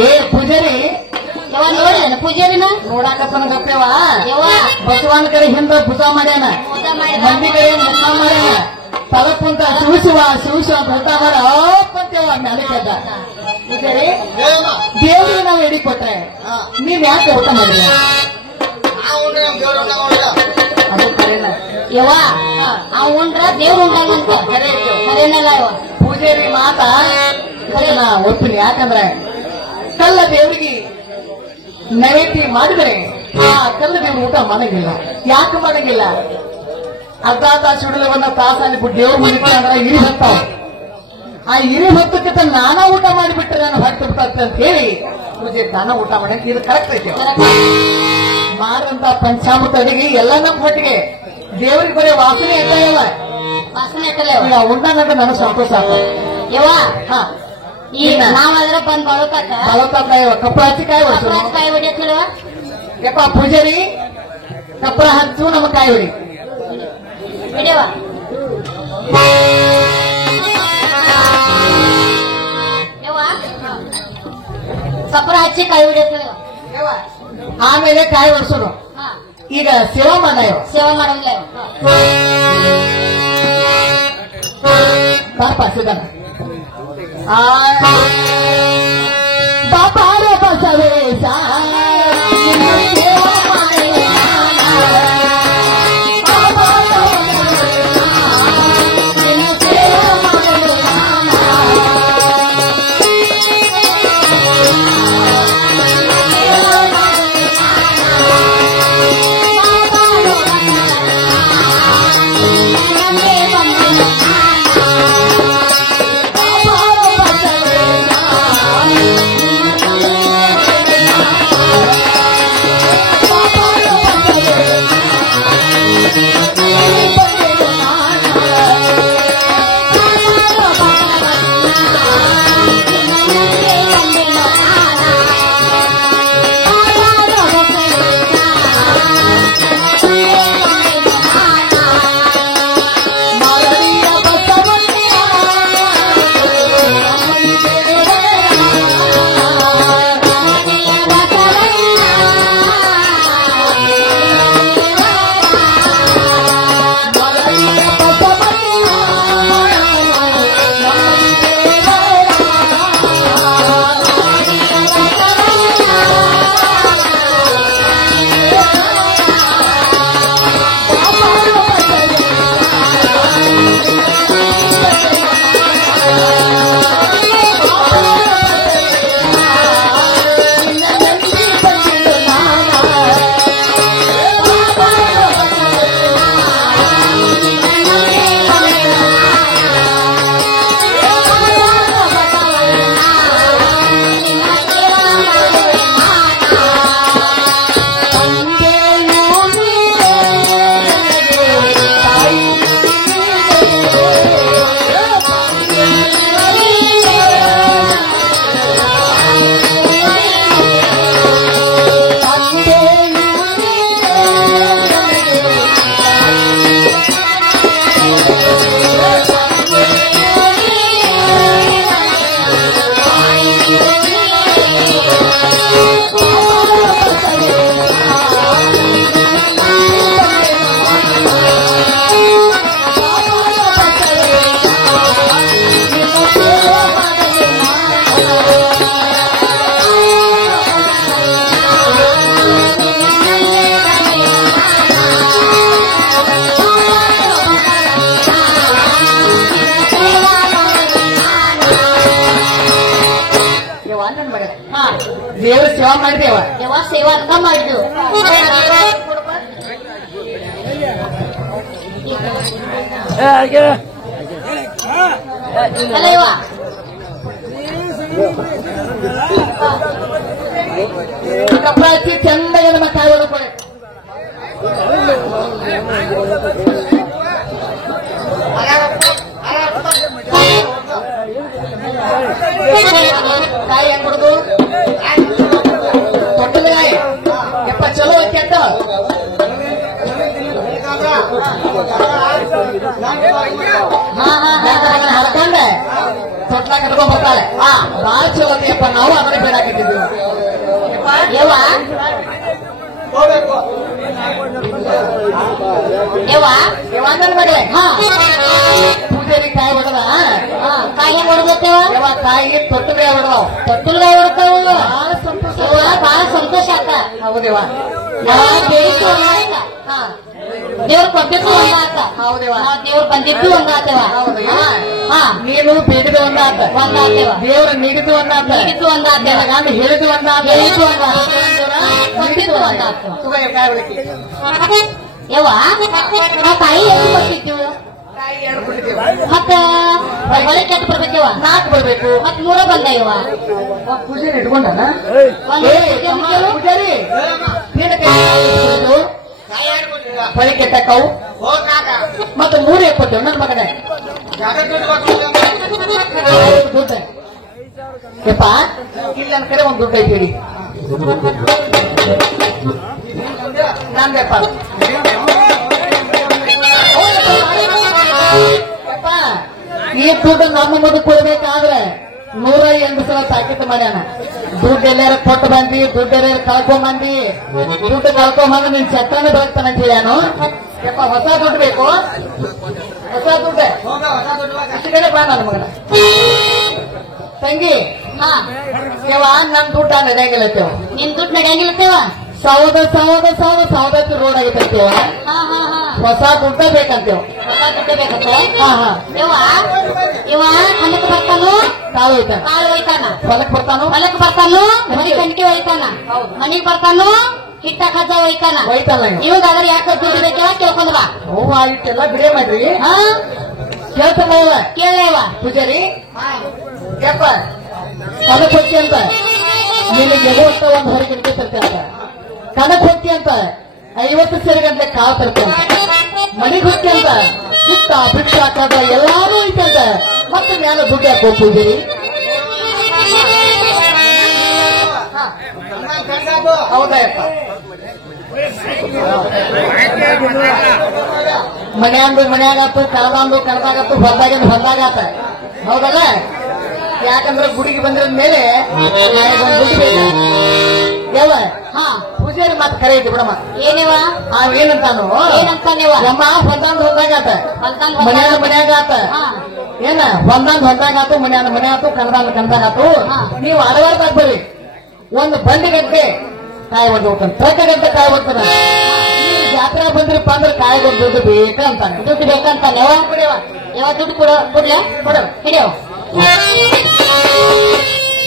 ಏ ಪೂಜಾರಿ ಯವ್ವ ನೋಡಿದೇನ ಪೂಜಾರಿನ ನೋಡಾಕತ್ತನ ಗಪ್ಪವ ಯವ್ವ ಬಸವನ ಕಡೆ ಹಿಂದ ಭುಜ ಮಾಡ್ಯಾನ ಪೂಜಾ ಮಾಡಿದ ಮಂದಿ ಕಡೆ ಮುಖ ಮಾಡ್ಯಾನ ತಲಪುಂತ ಶಿವಶಿವ ಅಂತ ಊಟ ಮಾಡ ಅಂತೇವ ಮ್ಯಾಲಿಕದ ಪೂಜಾರಿ ದೇವ್ರಿಗೆ ನಾವು ಎಡಿ ಕೊಟ್ರೆ ನೀವ್ ಯಾಕೆ ಊಟ ಮಾಡಿಲ್ಲ ಅದು ಕರೆನ ಯವ್ವ ಅವ್ ಉಂಡ್ರ ದೇವ್ರ ಉಂಡಂಗಂತ ಕರೇನಲ್ಲ ಯವ್ವ ಪೂಜಾರಿ ಮಾತ ಕರೆನ ಒಪ್ಪಿನಿ ಯಾಕಂದ್ರೆ ಕಲ್ಲ ದೇವರಿಗೆ ನೈವೇದ್ಯ ಮಾಡಿದ್ರೆ ಆ ಕಲ್ಲ ದೇವ್ರು ಊಟ ಮಾಡಂಗಿಲ್ಲ ಯಾಕೆ ಮಾಡಂಗಿಲ್ಲ ಅರ್ಧ ತಾಸು ಹಿಡಿದ ತಾಸಲ್ಲಿ ದೇವ್ರ ಮನಿಕೆ ಅಂದ್ರೆ ಇರಿ ಹೊತ್ತಾವ ಆ ಇರಿ ಹೊತ್ತಕ್ಕಿಂತ ನಾನಾ ಊಟ ಮಾಡಿಬಿಟ್ರೆ ನಾನು ಹೊಟ್ಟೆ ಬಿಡ್ತಂತ ಅಂತ ಹೇಳಿ ಪೂಜೆ ನಾನಾ ಊಟ ಮಾಡಕ್ಕೆ ಇದು ಕರೆಕ್ಟ್ ಐತಿ ಮಾರಂತ ಪಂಚಾಮೃತ ಅಡಿಗೆ ಎಲ್ಲ ನಮ್ಮ ಹೊಟ್ಟಿಗೆ ದೇವ್ರಿಗೆ ಬರೀ ವಾಸನೆ ಇರ್ತಾಯಿಲ್ಲ ವಾಸನೆ ಇಟ್ಟಲ್ಲ ಉಂಡಂಗ ನನಗೆ ಸಂತೋಷ ಆಗ್ತದೆ ಯವ್ವ ಈಗ ನಾವಾದ್ರೆ ಬಂದ್ ಬಳಕತ್ತ ಕಪ್ಪಳ ಹಚ್ಚಿ ಕಾಯಿ ಹೊಡ್ಸು ಕಾಯಿ ಹೊಡಿಯತ್ತಿಲ್ವ ಯಪ್ಪ ಪೂಜಾರಿ ಕಪ್ಪಳ ಹಚ್ಚು ನಮ್ಮ ಕಾಯಿ ಹೊಡಿ ಹಿಡಿಯವ ಯವ್ವ ಕಪ್ಪರ ಹಚ್ಚಿ ಕಾಯಿ ಹೊಡಿಯತ್ತಿಲ್ವ ಆಮೇಲೆ ಕಾಯಿ ಹೊಡ್ಸೋದು ಈಗ ಸೇವಾ ಮಾಡ ಸೇವಾ ಮಾಡಂಗಿಲ್ಲ ಪಾಪ ಸಿದ್ಧಾನ ಬಾಪಾರ ಬಸವೇಶ ಸೇವಾ ಮಾಡಿ ಸೇವಾ ಮಾಡಿದೇವ ಯಾವ ಸೇವಾ ಅಂತ ಮಾಡಿದ್ವು ಅಲ್ಲ ಇವ ಕಪ್ಪಳ ಹಚ್ಚಿ ಚಂದಾಗ ನಮ್ಮ ಕಾಯಿ ಹೊಡ್ಕೊಳ್ಳಿ ಕಾಯಿ ಹೆಂಗ್ ಕೊಡುದು ತೊಟ್ಟದ ಕಾಯಿ ಯಪ್ಪ ಚಲೋ ಕೆಟ್ಟ ಹರ್ಕೊಂಡೆ ತೊಟ್ಲ ಕಟ್ಕೊಂಡ್ ಬರ್ತಾಳೆ ಬಾಳ ಚಲೋ ಯಪ್ಪ ನಾವು ಅದನ್ನ ಬೇಡಾಕತ್ತಿದ್ವಿ ಯವ್ವ ಯವ್ವ ಯಾವಾಗ ಮಗಳೇ ಹಾ ಪೂಜೆಗೆ ಕಾಯಿ ಹೊಡೆದ ಕಾಯಿ ಹೆಂಗ್ ಹೊಡ್ದತ್ತೇವ ಯಾವ ಕಾಯಿಗೆ ತೊಟ್ಟದೆ ಹೊಡೆದವ್ ತೊಟ್ಟಲ್ಗ ಹೊಡ್ತಾವ ಬಹಳ ಸಂತೋಷ ಬಹಳ ಸಂತೋಷ ಆತ ಹೌದೇವ ಬೇಡಿಕೆ ಒಂದಾಯ್ತ ದೇವ್ರ ಕೊಟ್ಟಿದ್ದು ಒಂದಾತ ಹೌದೇವ ದೇವ್ರ ಬಂದಿದ್ದು ಒಂದಾತೇವ ಹಾ ನೀನು ಬೇಡಿದ ಒಂದಾತ ಒಂದಾತೇವ ದೇವ್ರ ನೀಡಿದ್ದು ಒಂದಾತ ನೀಡಿದ್ದು ಒಂದಾತೇವ ನಾನು ಹೇಳಿದ್ದು ಒಂದಾತ ಹೇಳಿದ್ದು ಒಂದಾತ ಕೊಟ್ಟಿದ್ದು ಒಂದಾತ ಸುಗಯ ಕಾಯಿ ಹೊಡಿತಿ ಯವ್ವ ನಾವು ಕಾಯಿ ಎಷ್ಟು ಕೊಟ್ಟಿದ್ದೀವಿ ಕಾಯಿ ಎರಡು ಕೊಟ್ಟಿದ್ದೇವೆ ಮತ್ತ ಹೊಳೆ ಕೆಟ್ಟು ಬರ್ಬೇಕವ 4 ಬರ್ಬೇಕು ಮತ್ 3 ಬಂದ ಇವ ಪೂಜೆ ಇಟ್ಕೊಂಡನ ಪೂಜಾರಿ ಹೊಳೆ ಕೆಟ್ಟಕ್ಕವು ಮತ್ತೆ 3 ಎಪ್ಪತ್ತು ನನ್ನ ಮಗನೇ ದುಡ್ಡ ಯಪ್ಪ ಇಲ್ಲ ನನ್ನ ಕಡೆ ಒಂದು ದುಡ್ಡು ಐತಿ ನಂದೆಪ್ಪ ಈ ದುಡ್ಡು ನಮ್ಮ ಮುಂದೆ ಕೊಡ್ಬೇಕಾದ್ರೆ 108 ಸಲ ತಾಕೀತು ಮಾಡ್ಯಾನ ದುಡ್ಡು ಎಲ್ಲಾರ ಕೊಟ್ಟು ಬಂದಿ ದುಡ್ಡು ಎಲ್ಲಾರ ಕಳ್ಕೊಂಡ್ ಬಂದಿ ದುಡ್ಡು ಕಳ್ಕೊಂಡ್ ನಿನ್ ಚಟ್ಟನೆ ಬೆಳಗ್ತಾನಂತ ಹೇಳ್ಯಾನು ಯಪ್ಪ ಹೊಸ ದುಡ್ಡು ಬೇಕು ಹೊಸ ದುಡ್ಡು ಇಷ್ಟು ಕಡೆ ಬಾ ನನ್ನ ಮಗನ ತಂಗಿ ಹಾ ಯವ್ವ ನನ್ ದುಡ್ಡ ನಡೆಯಂಗಿಲ್ಲತ್ತೇವ ನಿನ್ ದುಡ್ಡು ನಡೆಯಂಗಿಲ್ಲತ್ತೇವ ಸೌದತ್ತಿ ರೋಡ್ ಆಗಿತ್ತೇವ ಹಾ ಹಾ ಹಾ ಹೊಸ ದುಡ್ಡ ಬೇಕಂತೇವ್ ಹೊಸ ದುಡ್ಡು ಬೇಕತ್ತೆ ಹಾ ಹಾ ಇವ ಇವ ಹಣ್ಣಕ್ಕೆ ಬರ್ತಾನು ಕಾಳು ಐತಾನ ಕಾಳು ಒಯ್ತಾನ ಹೊಲಕ್ ಬರ್ತಾನು ಹೊಲಕ್ಕೆ ಬರ್ತಾನು ಮನಿ ಕಣಿಕೆ ಒಯ್ತಾನ ಮನಿಗ್ ಬರ್ತಾನು ಹಿಟ್ಟ ಕಜ್ಜ ಒಯ್ತಾನ ಒಯ್ತಾನ ಇವಾಗ ಅದ್ರ ಯಾಕೆ ದುಡ್ಡು ಬೇಕವ ಕೇಳ್ಕೊಂಡ್ ಬಾ ಹೂವ ಇಟ್ಟೆಲ್ಲ ಬಿಡೇ ಮಾಡ್ರಿ ಹಾ ಕೇಳ್ತಾನ ಕೇಳವ ಪೂಜಾರಿ ಯಪ್ಪ ಕನಕ್ ಹೊತ್ತಿ ಅಂತ ನಿನಗೆ ಎಗುವಂತ ಒಂದು ಹೊರಗಿಂತ ತರ್ತೇನೆ ಅಂತ ಕನಕ್ ಹೊತ್ತಿ ಅಂತ 50 ಸೇರಿ ಗಂಟೆ ಕಾಳು ತರ್ತೇನೆ ಮನೆಗೆ ಹೊತ್ತಿ ಅಂತ ಸುತ್ತ ಬಿಟ್ಟು ಹಾಕಾದ ಎಲ್ಲಾರು ಐತೆ ಅಂತ ಮತ್ತೆ ಮ್ಯಾಲ ದುಡ್ಡು ಹಾಕೋ ಪೂಜಾರಿ ಹೌದಾ ಮನ್ಯಾಗಾತು ಕಣದಾಗತ್ತು ಹೊಲ್ದಾಗಾತ ಹೌದಲ್ಲ ಯಾಕಂದ್ರೆ ಗುಡಿಗೆ ಬಂದಿರ ಮೇಲೆ ದುಡ್ಡು ಬೇಕು ಯಾವ ಹಾ ಪೂಜಾರಿ ಮಾತು ಕರೆ ಐತಿ ಬಿಡಮ್ಮ ಏನೇವ ಏನಂತಾನು ಏನಂತಾನೇವ ನಮ್ಮ ಹೊಲ್ದಾಗಾತ ಹೊಲ್ದಾಗಾತ ಮನ್ಯಾಗಾತ ಹಾ ಏನ ಹೊಲ್ದಾಗಾತು ಮನ್ಯಾತು ಕಣದಾಗಾತು ನೀವು ಅಡವಾರದಾಗ ಬರ್ರಿ ಒಂದು ಬಂಡಿಗಂಟೆ ಕಾಯಿ ಹೊಡೆದು ಹೋಗ್ತಾನೆ ಟ್ರಕ್ ಗಂಟೆ ಕಾಯಿ ಹೊಡ್ತಾನೆ ಜಾತ್ರೆ ಬಂದ್ರಪ್ಪ ಅಂದ್ರೆ ಕಾಯಿ ಹೊಡೆದು ದುಡ್ಡು ಬೇಕಂತಾನೆ ದುಡ್ಡು ಬೇಕಂತಾನೆ ಯಾವ ದುಡ್ಡು ಕೊಡ್ಲೆ ಕೊಡು ಹಿಡಿಯೋ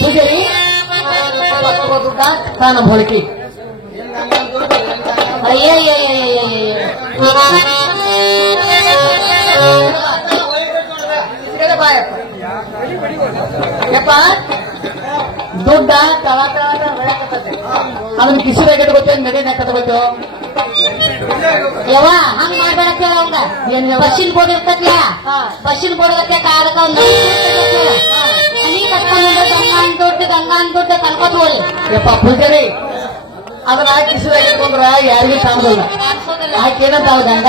ಪೂಜಾರಿ ದುಡ್ಡ ತಾನ ಹೊಳಕಿ ಯಪ್ಪ ದುಡ್ಡ ಅದನ್ನ ಕಿಸಿದಾಗ ಇಟ್ಕೋತೇವೆ ನಡಿನಾಗ ಕಟ್ಕೋತೇವ ಯವ್ವ ಹಂಗ್ ಮಾಡ್ಬೇಡಕ್ಕೆ ಅವಂಗ ಏನ್ ಬಸ್ಸಿನ ಬೋರ್ಡ್ ಇರ್ತೈತ್ಲ ಬಸ್ಸಿನ ಬೋರ್ಡ್ ಗತ್ತೆ ಕಾರಕ ಒಂದು ಮನಿ ಕಟ್ಕೊಂಡು ಗಂಗಾನ್ ದುಡ್ಡು ಕನ್ಕೋತ ಹೋಗಿ ಯಪ್ಪ ಪೂಜಾರಿ ಅದನ್ನ ಕಿಸಿದಾಗ ಇಟ್ಕೊಂಡ್ರ ಯಾರಿಗೂ ಕಾಣೋದಿಲ್ಲ ಆಕೇನಂತ ಗಂಗ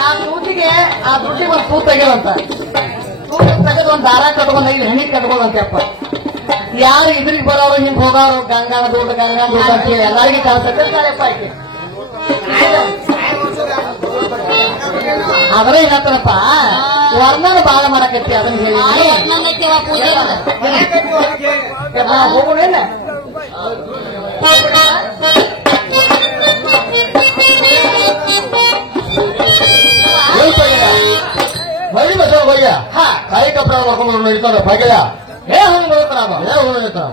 ಆ ದುಡ್ಡಿಗೆ ಒಂದು ತೂತ್ ತೆಗೆದಂತ ತೂತ್ ತೆಗೆದು ಒಂದು ದಾರ ಕಟ್ಕೊಂಡ್ 5 ಹಣ್ಣಿ ಕಟ್ಕೊಂಡಂತಪ್ಪ ಯಾರು ಇದ್ರಿಗೆ ಬರೋರು ಹಿಂಗ್ ಹೋಗೋರು ಗಂಗಾನ ದುಡ್ಡು ಅಂತ ಹೇಳಿ ಎಲ್ಲರಿಗೂ ಕಾಣಿಸುತ್ತೆ ಕಾಯಪ್ಪ ಆಕೆ ಆದ್ರೆ ಏನಂತಾರಪ್ಪ ವರ್ಣನ ಬಾಳ ಮಾಡಕತ್ತಿ ಅದನ್ನ ಹೇಳಿ ನನ್ನೈತಿವ ಪೂಜೆ ಹೋಗೋಣ ಬರೀ ಬಸ್ ಹೋಗ್ಯ ಕಾಯಿ ಕಪ್ಪಡ ಮಾಡ್ಕೊಂಡು ನಡೀತಾನೆ ಭಾಗ್ಯ ಹಂಗ್ ಬರುತ್ತಾನ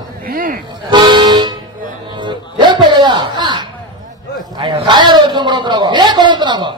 ಕಾಯರು ತುಂಬ ಏ ಕೊಡುವಂತ ನಾವು